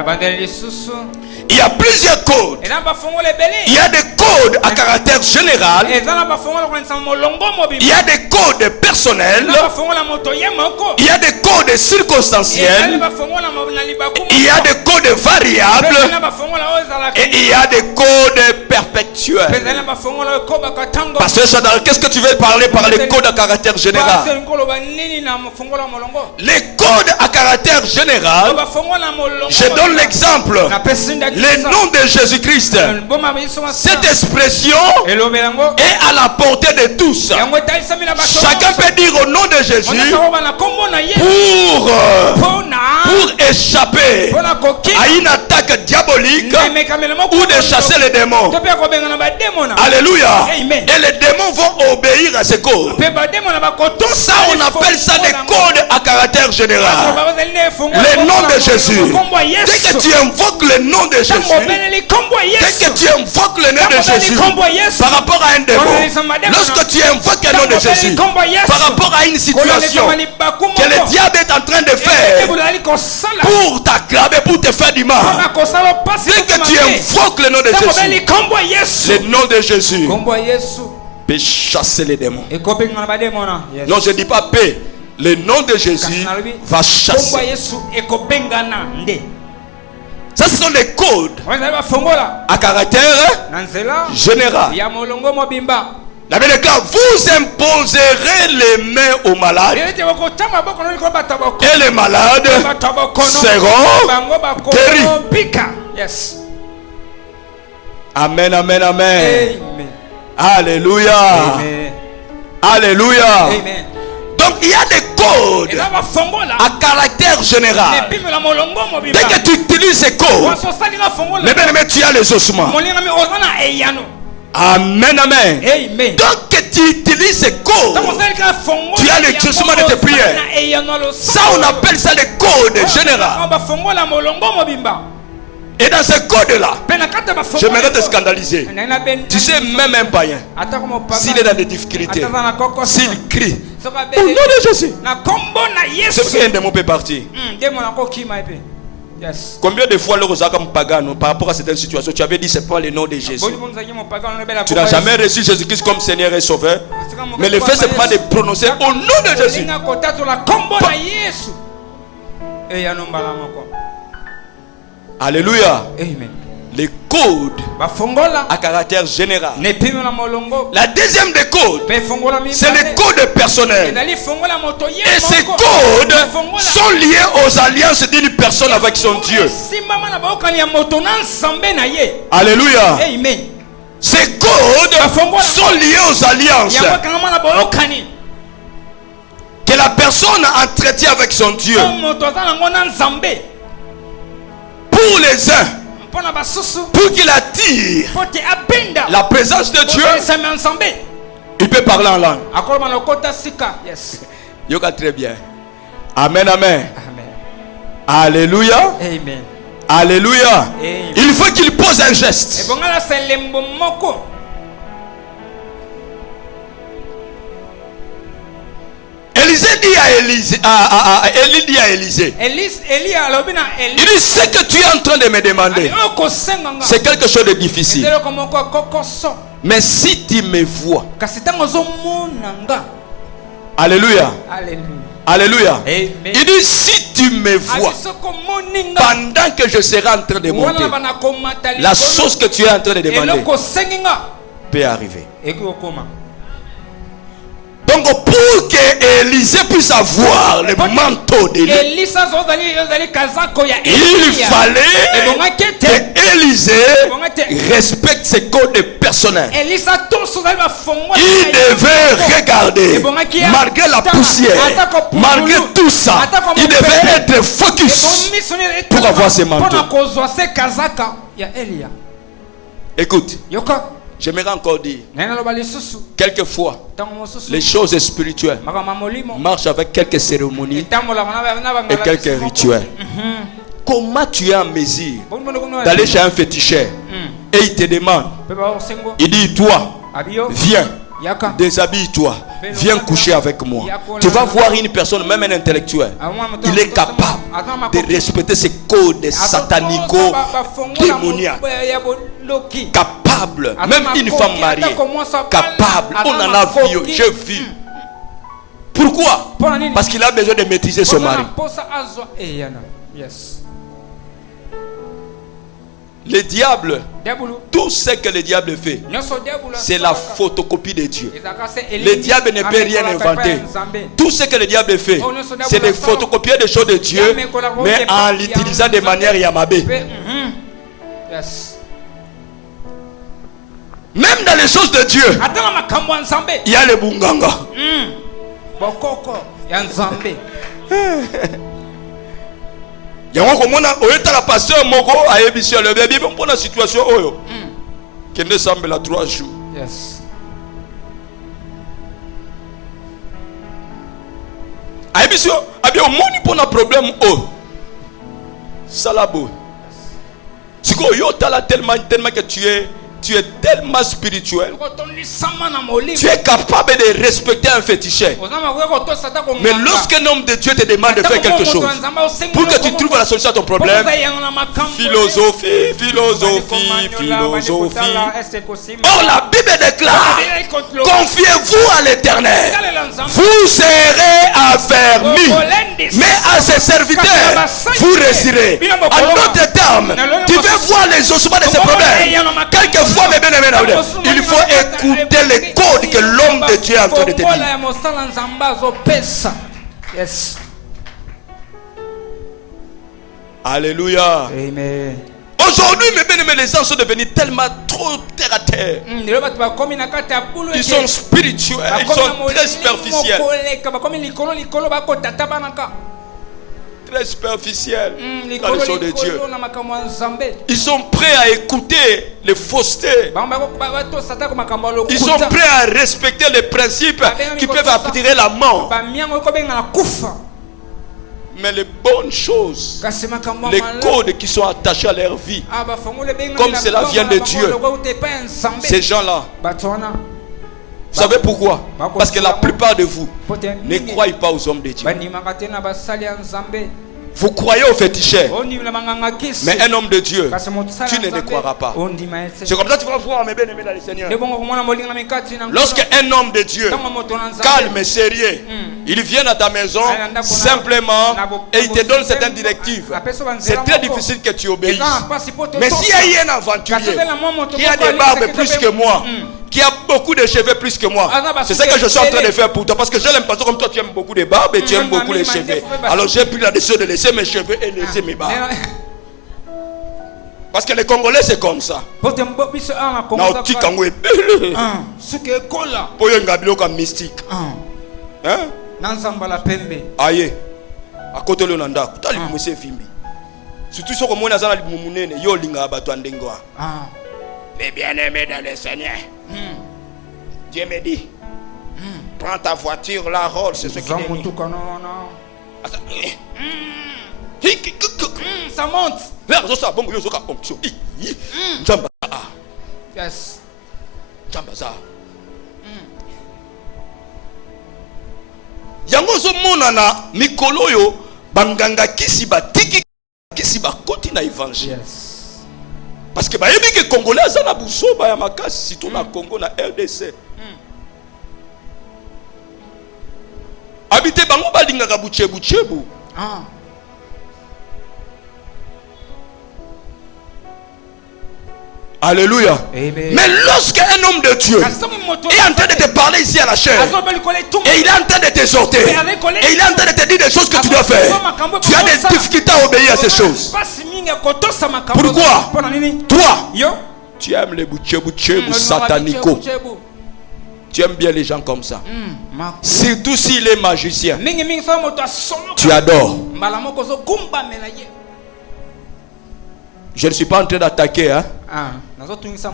Il y a plusieurs codes. Il y a des codes à caractère général. Il y a des codes personnels. Il y a des codes circonstanciels. Il y a des codes variables. Et il y a des codes perpétuels. spirituel. Pasteur Chadar, qu'est-ce que tu veux parler par les codes à caractère général? Les codes à caractère général, je donne l'exemple. Le nom de Jésus-Christ. Cette expression est à la portée de tous. Chacun peut dire au nom de Jésus pour échapper à une attaque diabolique ou de chasser les démons. Alléluia. Et les démons vont obéir à ces codes. Ça, on appelle ça des codes à caractère général. Le nom de Jésus. Dès que tu invoques le nom de Jésus, dès que tu invoques le nom de Jésus par rapport à un démon, lorsque tu invoques le nom de Jésus par rapport à une situation que le diable est en train de faire pour t'aggraver, pour te faire du mal, dès que tu invoques le nom de Jésus, le nom de Jésus peut chasser les démons. Non, je ne dis pas paix. Le nom de Jésus va chasser. Ça, ce sont des codes à caractère général. La Bible déclare, vous imposerez les mains aux malades et les malades seront guéris. Amen, amen, amen. Alléluia. Alléluia. Donc il y a des codes à caractère général. Dès que tu utilises ces codes, les bien-aimés, tu as les ossements. Amen, amen. Donc que tu utilises ces codes, tu as les ossements de tes prières. Ça, on appelle ça les codes généraux. Et dans ce code-là, j'aimerais te scandaliser. Tu sais, même un païen, s'il est dans des difficultés, s'il crie au nom de Jésus, c'est qu'un démon peut partir. Combien de fois le comme pagano par rapport à certaines situations, tu avais dit c'est pas le nom de Jésus. Tu n'as jamais reçu Jésus-Christ comme Seigneur et Sauveur. Mais le fait c'est pas de prononcer au nom de Jésus. Alléluia. Amen. Les codes à caractère général. La deuxième des codes, c'est les codes personnels. Et ces codes sont liés aux alliances d'une personne avec son Dieu. Alléluia. Amen. Ces codes sont liés aux alliances que la personne entretient avec son Dieu. Pour les uns, pour qu'il attire la présence de Dieu, il peut parler en langue. Yoga très bien. Amen, amen. Alléluia. Amen. Alléluia. Amen. Il faut qu'il pose un geste. Élisée dit à Élisée, Élie dit à Élisée, il dit ce que tu es en train de me demander, c'est quelque chose de difficile. Mais si tu me vois, alléluia, alléluia, il dit si tu me vois pendant que je serai en train de monter, la chose que tu es en train de demander peut arriver. Donc pour que Élisée puisse avoir le manteau d'Élie, il fallait que Élisée respecte ses codes personnels. Il devait regarder, malgré la poussière, malgré tout ça, il devait être focus pour avoir ses manteaux. Écoute, j'aimerais encore dire, quelquefois, les choses spirituelles marchent avec quelques cérémonies et quelques rituels. Comment tu es en mesure d'aller chez un féticheur et il te demande, il dit toi, viens, déshabille-toi, viens coucher avec moi. Tu vas voir une personne, même un intellectuel, il est capable de respecter ces codes satanico démoniaques. Capable, même une femme mariée, capable, on en a vu, j'ai vu. Pourquoi? Parce qu'il a besoin de maîtriser son mari. Le diable, tout ce que le diable fait, c'est la photocopie de Dieu. Le diable ne peut rien inventer. Tout ce que le diable fait, c'est de photocopier des choses de Dieu, mais en l'utilisant de manière yamabé. Même dans les choses de Dieu, il y a le bunganga. Yango komona oyeta la pasteur moko ayebisi le bébé bon pour la situation oyo. Kende semble la 3 jours. Yes. Ayebisi abi o moni pour un problème o. Salabo. Siko yo tala tellement que tu es tellement spirituel. Tu es capable de respecter un féticheur. Mais lorsqu'un homme de Dieu te demande de faire quelque chose pour que tu trouves la solution à ton problème, philosophie. Or la Bible déclare, confiez-vous à l'Éternel, vous serez affermis, mais à ses serviteurs, vous réussirez. En d'autres termes, tu veux voir les ossements de ces problèmes. Quelquefois, il faut écouter les codes que l'homme de Dieu est en train de te dire. Yes. Alléluia. Amen. Aujourd'hui, mes bien-aimés, les gens sont devenus tellement trop terre à terre. Ils sont spirituels, ils sont très superficiels. Très superficiels dans les choses de Dieu. Ils sont prêts à écouter les faussetés. Ils sont prêts à respecter les principes qui peuvent attirer la mort. Mais les bonnes choses, les codes qui sont attachés à leur vie, comme cela vient de Dieu, ces gens-là, vous savez pourquoi? Parce que la plupart de vous ne croyez pas aux hommes de Dieu. Vous croyez aux féticheurs, mais un homme de Dieu, tu ne le croiras pas. C'est comme ça que tu vas voir mes bien-aimés dans le Seigneur. Lorsqu'un homme de Dieu, calme et sérieux, il vient à ta maison simplement et il te donne certaines directives, c'est très difficile que tu obéisses. Mais s'il y a un aventurier qui a des barbes plus que moi, qui a beaucoup de cheveux plus que moi, c'est ce que je suis en train de faire pour toi. Parce que j'ai l'impression comme toi tu aimes beaucoup de barbes et tu aimes beaucoup les cheveux. Alors j'ai pris la décision de laisser mes cheveux et laisser mes barbes. Parce que les Congolais c'est comme ça. Mystique. Aïe. À côté de l'Onanda. Surtout si on a un yo linga batouandengwa. Mais bien-aimés dans le Seigneur, Dieu me dit, prends ta voiture, la roule, c'est ce qu'il dit. Ça monte. Yes. Yango zo monana mikolo yo banganga kisi batiki kisi bakoti na évangile. Parce que les Congolais sont na makasi surtout na Congo na RDC. Habité bango balingaka buchebu. Alléluia. Amen. Mais lorsqu'un homme de Dieu est en train de te parler ici à la chair, et il est en train de t'exhorter, et il est en train de te dire des choses que tu dois faire, tu as des difficultés à obéir à ces choses. Pourquoi? Toi, tu aimes les bouchebouchebou satanico. Tu aimes bien les gens comme ça. Surtout s'il est magicien. Tu adores. Je ne suis pas en train d'attaquer, hein.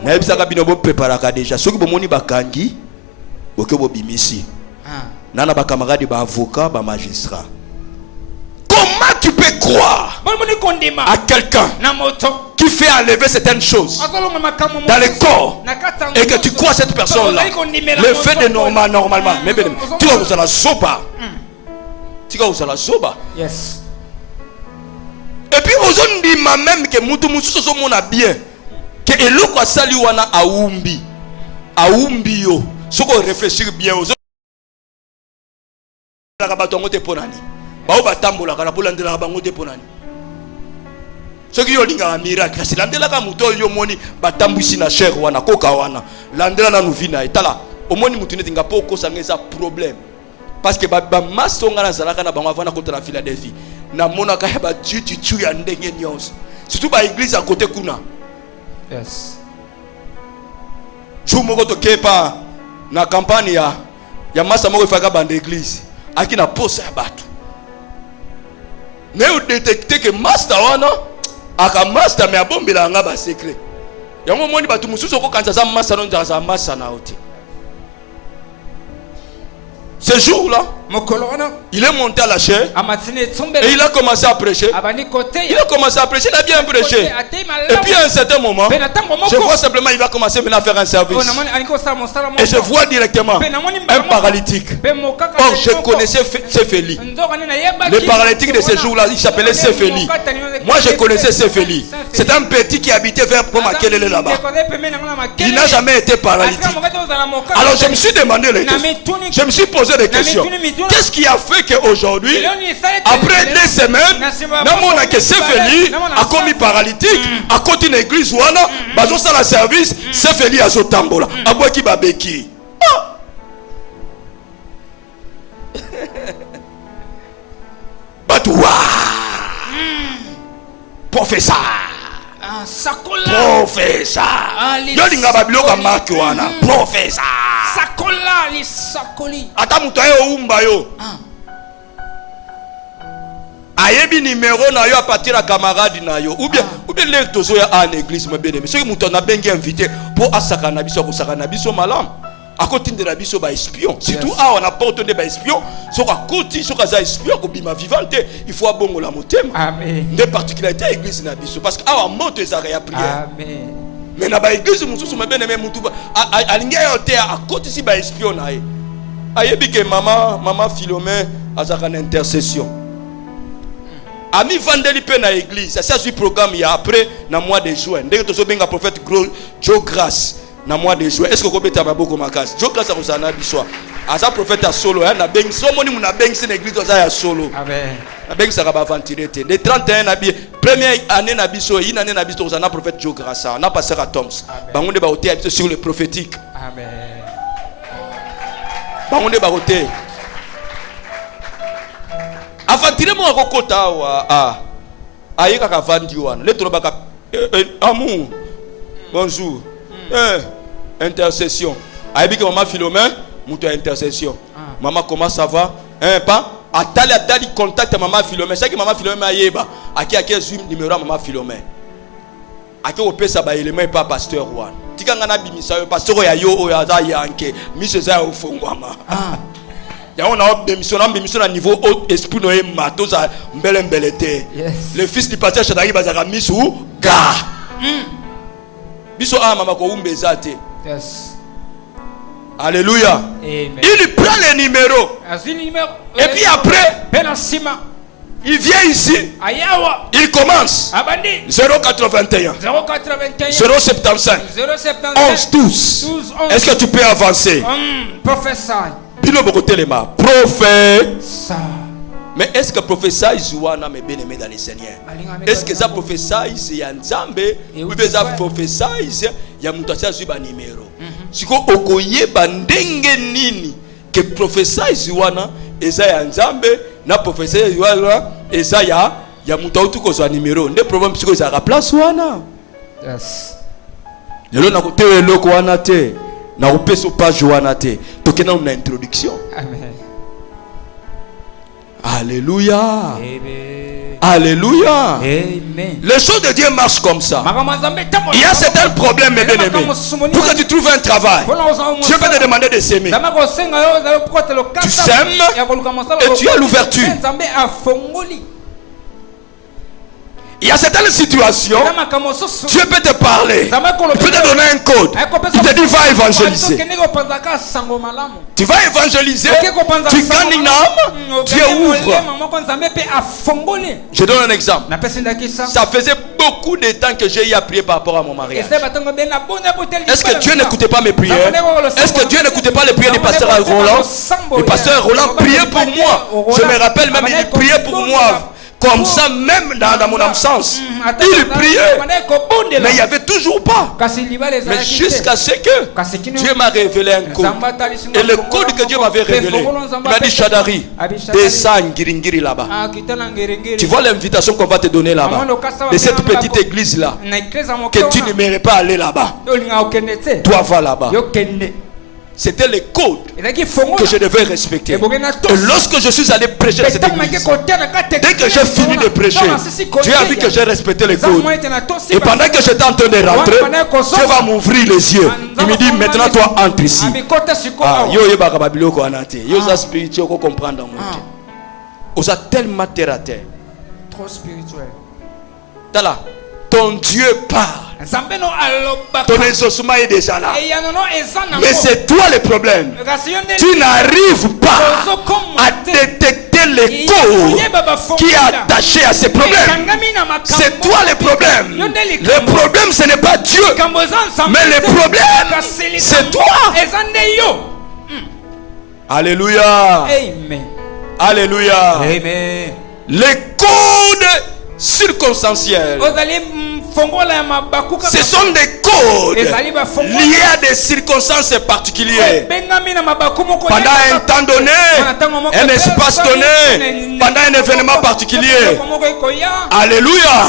Mais ça va bien préparer déjà. Ceux qui vont moni bakangi, ok bobimisi. Nana ba camarade ba avocat, ba magistrat. Comment tu peux croire à quelqu'un qui fait enlever certaines choses dans le corps et que tu crois à cette personne-là le fait de normalement, mais tu vas vous à la soba. Tu vas vous à la soba. Yes. Et puis aujourd'hui même que mutu so mona bien que eloko asali wana aumbi yo soko réfléchir bien aux la batongo te ponani ba obatambola kana polandela bango te ponani Ce qui est un miracle, c'est l'andela ka muto yo moni batambusi na cher wana koka wana. L'andela na nous vina etala. Au moins mutu ne tinga poko sangeza problème. Parce que ba masonga na zalaka na bango avana contre la Philadelphie. Na mona ka ba tu ya ndenge nyonso. Surtout ba église à côté kuna. Yes. Jour moko to kepa na campagne ya masa moko faka bande église. Aki na posa batu. Mais vous détectez que master wana aka master me abombela nga ba secret. Yango moni batu mususu ko kanza za master no nza za master na oti. Ce jour-là, il est monté à la chair et il a commencé à prêcher. Il a commencé à prêcher, il a bien prêché. Et puis à un certain moment, je vois simplement il va commencer maintenant à faire un service. Et je vois directement un paralytique. Or, je connaissais Sefeli. Le paralytique de ce jour-là, il s'appelait Sefeli. Moi, je connaissais Sefeli. C'est un petit qui habitait vers Pomakelele là-bas. Il n'a jamais été paralytique. Alors, je me suis demandé les questions. Je me suis posé des questions. Qu'est-ce qui a fait qu'aujourd'hui, après 2 semaines, non que Sefeli a commis paralytique, a continué l'église ouana, bazo sa la service, Sefeli a zotambola, abouaki babeki. Batoua, professeur. Professeur. Yolinga babiloka marque wana. Professeur. Sakola li sakoli. Ata muto ayo umba yo. Ayebi numéro na yo a partir à camarade na yo. Ou bien les tozo ya en église me bien aimé. Ceux qui muto na bengi invité pour asaka na biso ko saka na biso malam. À côté de la biso ba espion. Surtout on apporte des ba espion. So ka koti so ka za espion ko bima vivante. Il faut abongo la motema. Amen. Des particularités église na biso parce que awa monte za ya prière. Amen. Mais na ba église mususu me bien aimé mutu alinga yo te à côté si ba espion na ye. Ayebi ke maman Philomène azaka na intercession. Ami vandeli pe na église. Ça c'est programme il y a après na mois de juin. Ndenge to so benga prophète Joe Grace. Na mois de juin. Est-ce que vous pouvez beaucoup makasi? Joe Grace a na biso. Asa prophète a solo hein na bengi so moni muna bengi c'est l'église oza ya solo. Amen. Na bengi ça va ventiler te. De 31 na bi première année na biso, une année na biso na prophète Joe Grace. Na pasteur à Toms. Bangonde ba hoté sur le prophétique. Amen. Bangonde ba hoté. Avantire mo akokota wa ayeka ka vandi wana. Le tolobaka amour. Bonjour. Intercession. Ayebi que maman Philomène, muto intercession. Maman comment ça va? Pas atali contact maman Philomène. C'est que maman Philomène ayeba. Aki zoom numéro maman Philomène. Aki opesa ba élément pas pasteur wana. Tika ngana bimisa yo pasteur ya yo oya za yanke. Mise za ofongwama. Ya on a bémission à niveau haut esprit noé mato za mbelembelete. Le fils du pasteur Chadari bazaka misu ga. Biso mama ko umbezate. Yes. Alléluia. Amen. Il prend les numéros. Et puis après, il vient ici. Il commence. 081 075 11 12. Est-ce que tu peux avancer? Professeur. Professeur. Mais est-ce que professeur Zouana me bien aimé dans les Seigneurs? Est-ce que ça professeur c'est Nzambe ou bien ça professeur ya mutacha zuba numéro? Siko okoye bandenge nini que professeur Zouana eza ya Nzambe na professeur Zouana eza ya mutautu ko zo numéro. Nde problème siko za place wana. Yes. Lelo na ko te loko wana te na ko peso page wana te. Tokena une introduction. Amen. Alléluia. Amen. Alléluia. Amen. Les choses de Dieu marchent comme ça. Il y a certains problèmes, mes bien-aimés. Pour que tu trouves un travail, Dieu va te demander de s'aimer. Tu s'aimes et tu as l'ouverture. Il y a certaines situations, Dieu peut te parler, il peut te donner un code. Il te dit va évangéliser. Tu vas évangéliser, tu gagnes une âme, Dieu ouvre. Je donne un exemple. Ça faisait beaucoup de temps que j'ai eu à prier par rapport à mon mariage. Est-ce que Dieu n'écoutait pas mes prières? Est-ce que Dieu n'écoutait pas les prières du pasteur Roland? Le pasteur Roland priait pour moi. Je me rappelle même, il priait pour moi. Comme ça, même dans mon absence, il priait. Mais il n'y avait toujours pas. Mais jusqu'à ce que Dieu m'a révélé un code. Et le code que Dieu m'avait révélé, il m'a dit, Shadari, descends Ngiringiri là-bas. Tu vois l'invitation qu'on va te donner là-bas, de cette petite église-là, que tu n'aimerais pas aller là-bas. Toi, va là-bas. C'était le code que je devais respecter. Et lorsque je suis allé prêcher dans cette église, dès que j'ai fini de prêcher, Dieu a vu que j'ai respecté les codes. Et pendant que j'étais en train de rentrer, Dieu va m'ouvrir les yeux. Il me dit, maintenant toi entre ici. Vous êtes tellement terre à terre. Trop spirituel. Ton Dieu parle. Ton exaucement est déjà là. Mais c'est toi le problème. Tu n'arrives pas à détecter l'écho qui est attaché à ces problèmes. C'est toi le problème. Le problème, ce n'est pas Dieu. Mais le problème, c'est toi. Alléluia. Amen. Alléluia. Amen. Les codes circonstanciels, ce sont des codes liés à des circonstances particulières. Pendant un temps donné, un espace donné, pendant un événement particulier. Alléluia.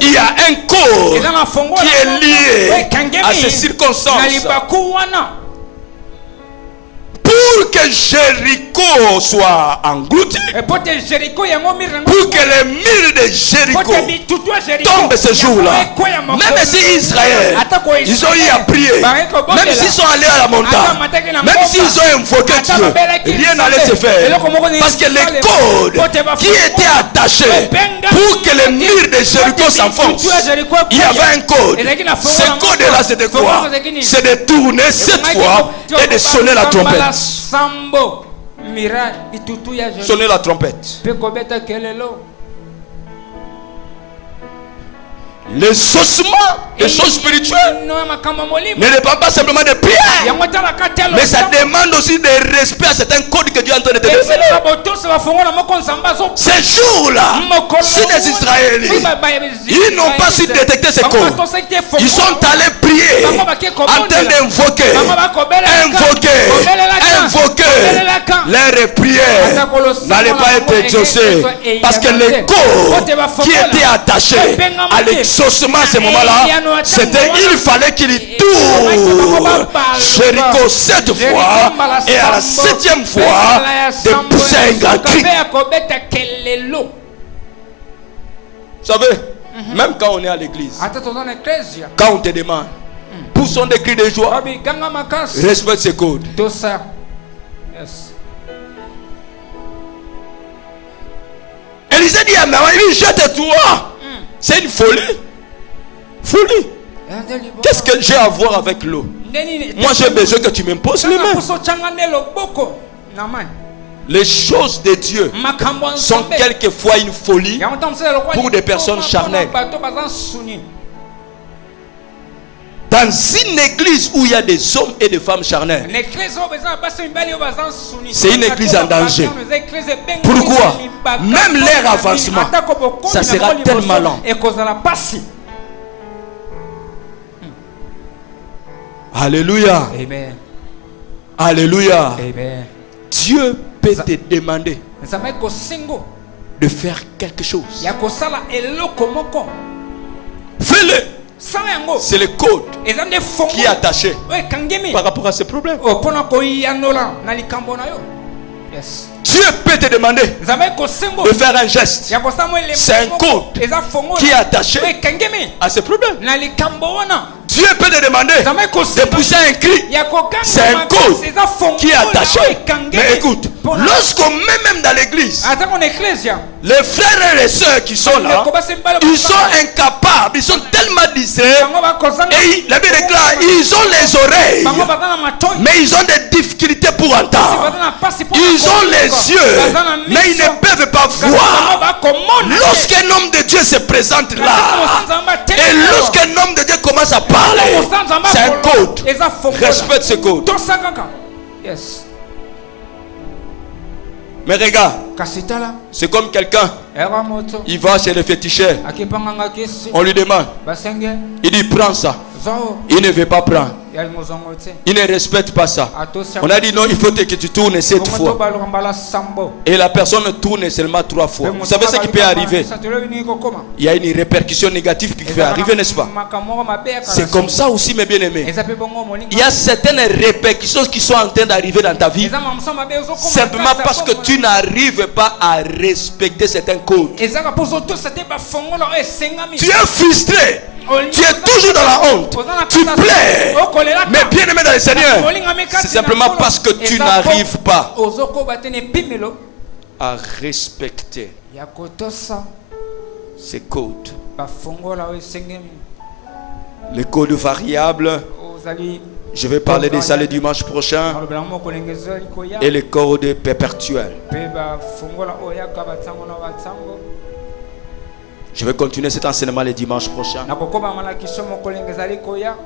Il y a un code qui est lié à ces circonstances. Pour que Jéricho soit englouti, pour que les murs de Jéricho tombent ce jour-là, même si Israël, ils ont eu à prier, même s'ils sont allés à la montagne, même s'ils ont invoqué Dieu, rien n'allait se faire. Parce que les codes qui étaient attachés pour que les murs de Jéricho s'enfoncent, il y avait un code. Ce code-là, c'était quoi? C'est de tourner cette fois et de sonner la trompette. Sonnez la trompette. Les ossements des choses spirituelles ne dépendent pas simplement de prière, mais ça demande aussi de respect à certains codes que Dieu est en train de te donner. Ces jours-là, si les Israélites, ils n'ont pas su détecter ces codes, ils sont allés prier en train d'invoquer, leurs prières n'allaient pas être exaucées parce que les codes qui étaient attachés à l'exaucement à ce moment-là, c'était il fallait qu'il tourne Jéricho 7 fois et à la 7e fois de pousser un grand cri. Vous savez, même quand on est à l'église, quand on te demande, poussons des cris de joie, respecte ces codes. Élisée dit à Marie, jette-toi. C'est une folie. Folie. Qu'est-ce que j'ai à voir avec l'eau? Moi j'ai besoin que tu m'imposes les mains. Les choses de Dieu sont quelquefois une folie pour des personnes charnelles. Dans une église où il y a des hommes et des femmes charnelles, c'est une église en danger. Pourquoi? Même leur avancement, ça sera tellement lent. Alléluia. Amen. Alléluia. Amen. Dieu peut te demander de faire quelque chose. Fais-le. C'est le code qui est attaché par rapport à ce problème. Dieu peut te demander de faire un geste. C'est un code qui est attaché à ce problème. Dieu peut te demander de pousser un cri. C'est un code qui est attaché. Mais écoute, lorsqu'on met même dans l'église, les frères et les sœurs qui sont là, ils sont incapables, ils sont tellement distraits. Et la Bible déclare, ils ont les oreilles, mais ils ont des difficultés pour entendre. Ils ont les yeux, mais ils ne peuvent pas voir. Lorsqu'un homme de Dieu se présente là, et lorsqu'un homme de Dieu commence à parler, c'est un code. Respecte ce code. Mais regarde, Kasitala. c'est comme quelqu'un, Eramoto. il va chez le féticheur, Akipanga kesi. on lui demande, Basenge. il dit prends ça, Zao. il ne veut pas prendre, Ya mozongote. il ne respecte pas ça. Atosia. On a dit non, il faut que tu tournes 7 fois. Balongambala sambo. Et la personne tourne seulement 3 fois. Vous savez ce qui peut arriver? Il y a une répercussion négative qui peut arriver, n'est-ce pas? C'est comme ça aussi, mes bien-aimés. Il y a certaines répercussions qui sont en train d'arriver dans ta vie simplement parce que tu n'arrives pas à respecter certains codes. Tu es frustré. Tu es toujours dans la honte. Tu plais. Mais bien aimé dans le Seigneur, c'est simplement parce que tu n'arrives pas à respecter ces codes. Les codes variables, je vais parler de ça le dimanche prochain. Et les codes perpétuels. Je vais continuer cet enseignement le dimanche prochain.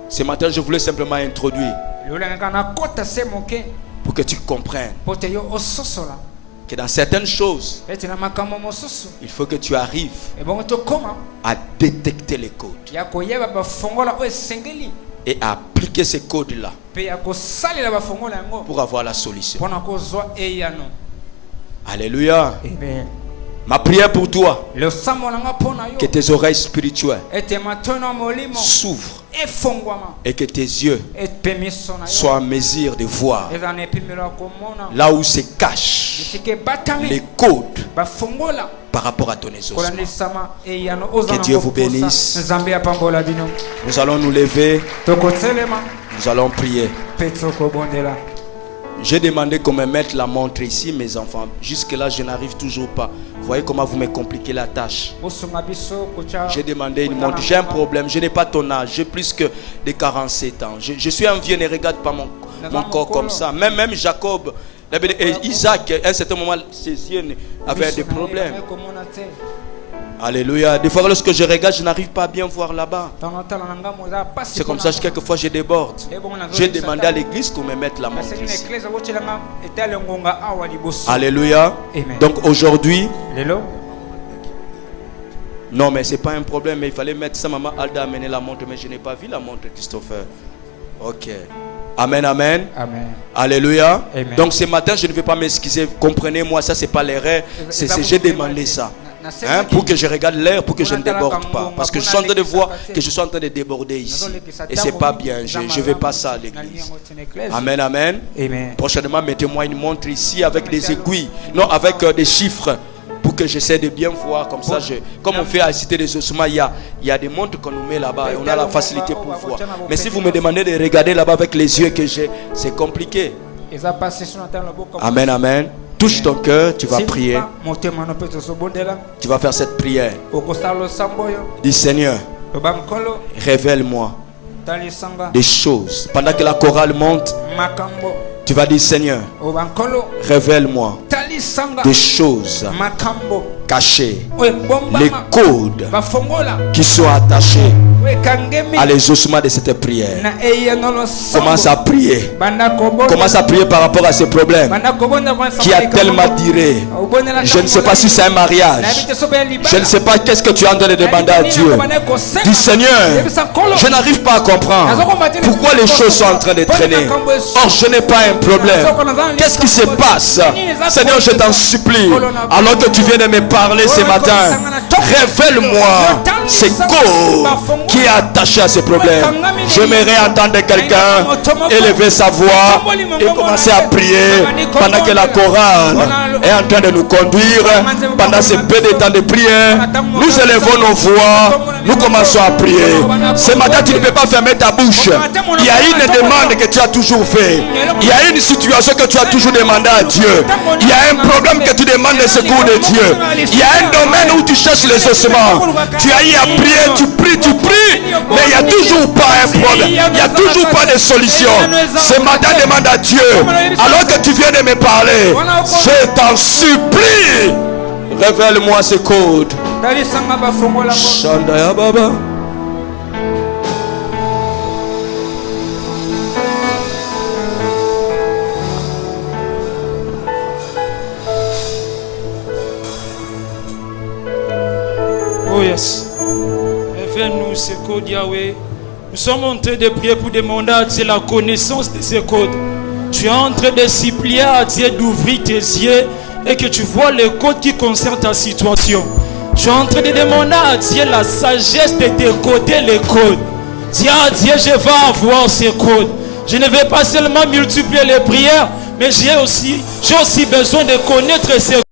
Ce matin, je voulais simplement introduire pour que tu comprennes que dans certaines choses, il faut que tu arrives à détecter les codes et à appliquer ces codes-là pour avoir la solution. Alléluia. Amen. Ma prière pour toi, que tes oreilles spirituelles s'ouvrent et que tes yeux soient en mesure de voir là où se cachent les codes par rapport à ton exaucement. Que Dieu vous bénisse. Nous allons nous lever. Nous allons prier. J'ai demandé qu'on me mette la montre ici, mes enfants. Jusque-là, je n'arrive toujours pas. Vous voyez comment vous me compliquez la tâche. J'ai demandé une montre. J'ai un problème. Je n'ai pas ton âge. J'ai plus que de 47 ans. Je suis un vieux, ne regarde pas mon corps comme ça. Même Jacob et Isaac, à un certain moment, ses yeux avaient des problèmes. Alléluia. Des fois, lorsque je regarde, je n'arrive pas à bien voir là-bas. C'est comme ça que quelquefois je déborde. J'ai demandé à l'église qu'on me mette la montre ici. Alléluia. Amen. Donc aujourd'hui, non mais c'est pas un problème, mais il fallait mettre ça. Maman Alda a amené la montre, mais je n'ai pas vu la montre, Christopher. Ok. Amen, amen. Amen. Alléluia. Amen. Donc ce matin, je ne vais pas m'excuser. Comprenez-moi, ça c'est pas l'erreur. J'ai demandé ça. Hein, pour que je regarde l'air, pour que je ne déborde pas. Parce que je suis en train de voir que je suis en train de déborder ici. Et c'est pas bien. Je ne vais pas ça à l'église. Amen, amen. Amen. Prochainement, mettez-moi une montre ici avec des aiguilles. Non, avec des chiffres. Pour que j'essaie de bien voir. Comme ça, comme on fait à la Cité des Ossements, il y a des montres qu'on nous met là-bas. Et on a la facilité pour voir. Mais si vous me demandez de regarder là-bas avec les yeux que j'ai, c'est compliqué. Amen, amen. Touche ton cœur, tu vas prier. Tu vas faire cette prière. Dis Seigneur, révèle-moi des choses. Pendant que la chorale monte, tu vas dire Seigneur, révèle-moi des choses cachées, les codes qui sont attachés à l'exaucement de cette prière. Commence à prier. Commence à prier par rapport à ces problèmes qui a tellement duré. Je ne sais pas si c'est un mariage. Je ne sais pas qu'est-ce que tu es en train de demander à Dieu. Dis Seigneur, je n'arrive pas à comprendre pourquoi les choses sont en train de traîner. Or je n'ai pas un problème. Qu'est-ce qui se passe? Seigneur, je t'en supplie, alors que tu viens de me parler ce matin, révèle-moi ces codes qui est attaché à ces problèmes. J'aimerais entendre quelqu'un élever sa voix et commencer à prier pendant que la chorale est en train de nous conduire. Pendant ce peu de temps de prière, nous élevons nos voix, nous commençons à prier. Ce matin, tu ne peux pas fermer ta bouche. Il y a une demande que tu as toujours fait. Il y a une situation que tu as toujours demandé à Dieu. Il y a un problème que tu demandes le secours de Dieu. Il y a un domaine où tu cherches les ossements. Tu as eu à prier, tu pries, mais il n'y a toujours pas un problème. Il n'y a toujours pas de solution. Ce matin, demande à Dieu, alors que tu viens de me parler, je t'en supplie, révèle-moi ce code. Shandaya Baba. codes, Yahweh. Nous sommes en train de prier pour demander à Dieu la connaissance de ces codes. Tu es en train de supplier à Dieu d'ouvrir tes yeux et que tu vois les codes qui concernent ta situation. Tu es en train de demander à Dieu la sagesse de décoder les codes. Dis à Dieu, je vais avoir ces codes. Je ne vais pas seulement multiplier les prières, mais j'ai aussi besoin de connaître ces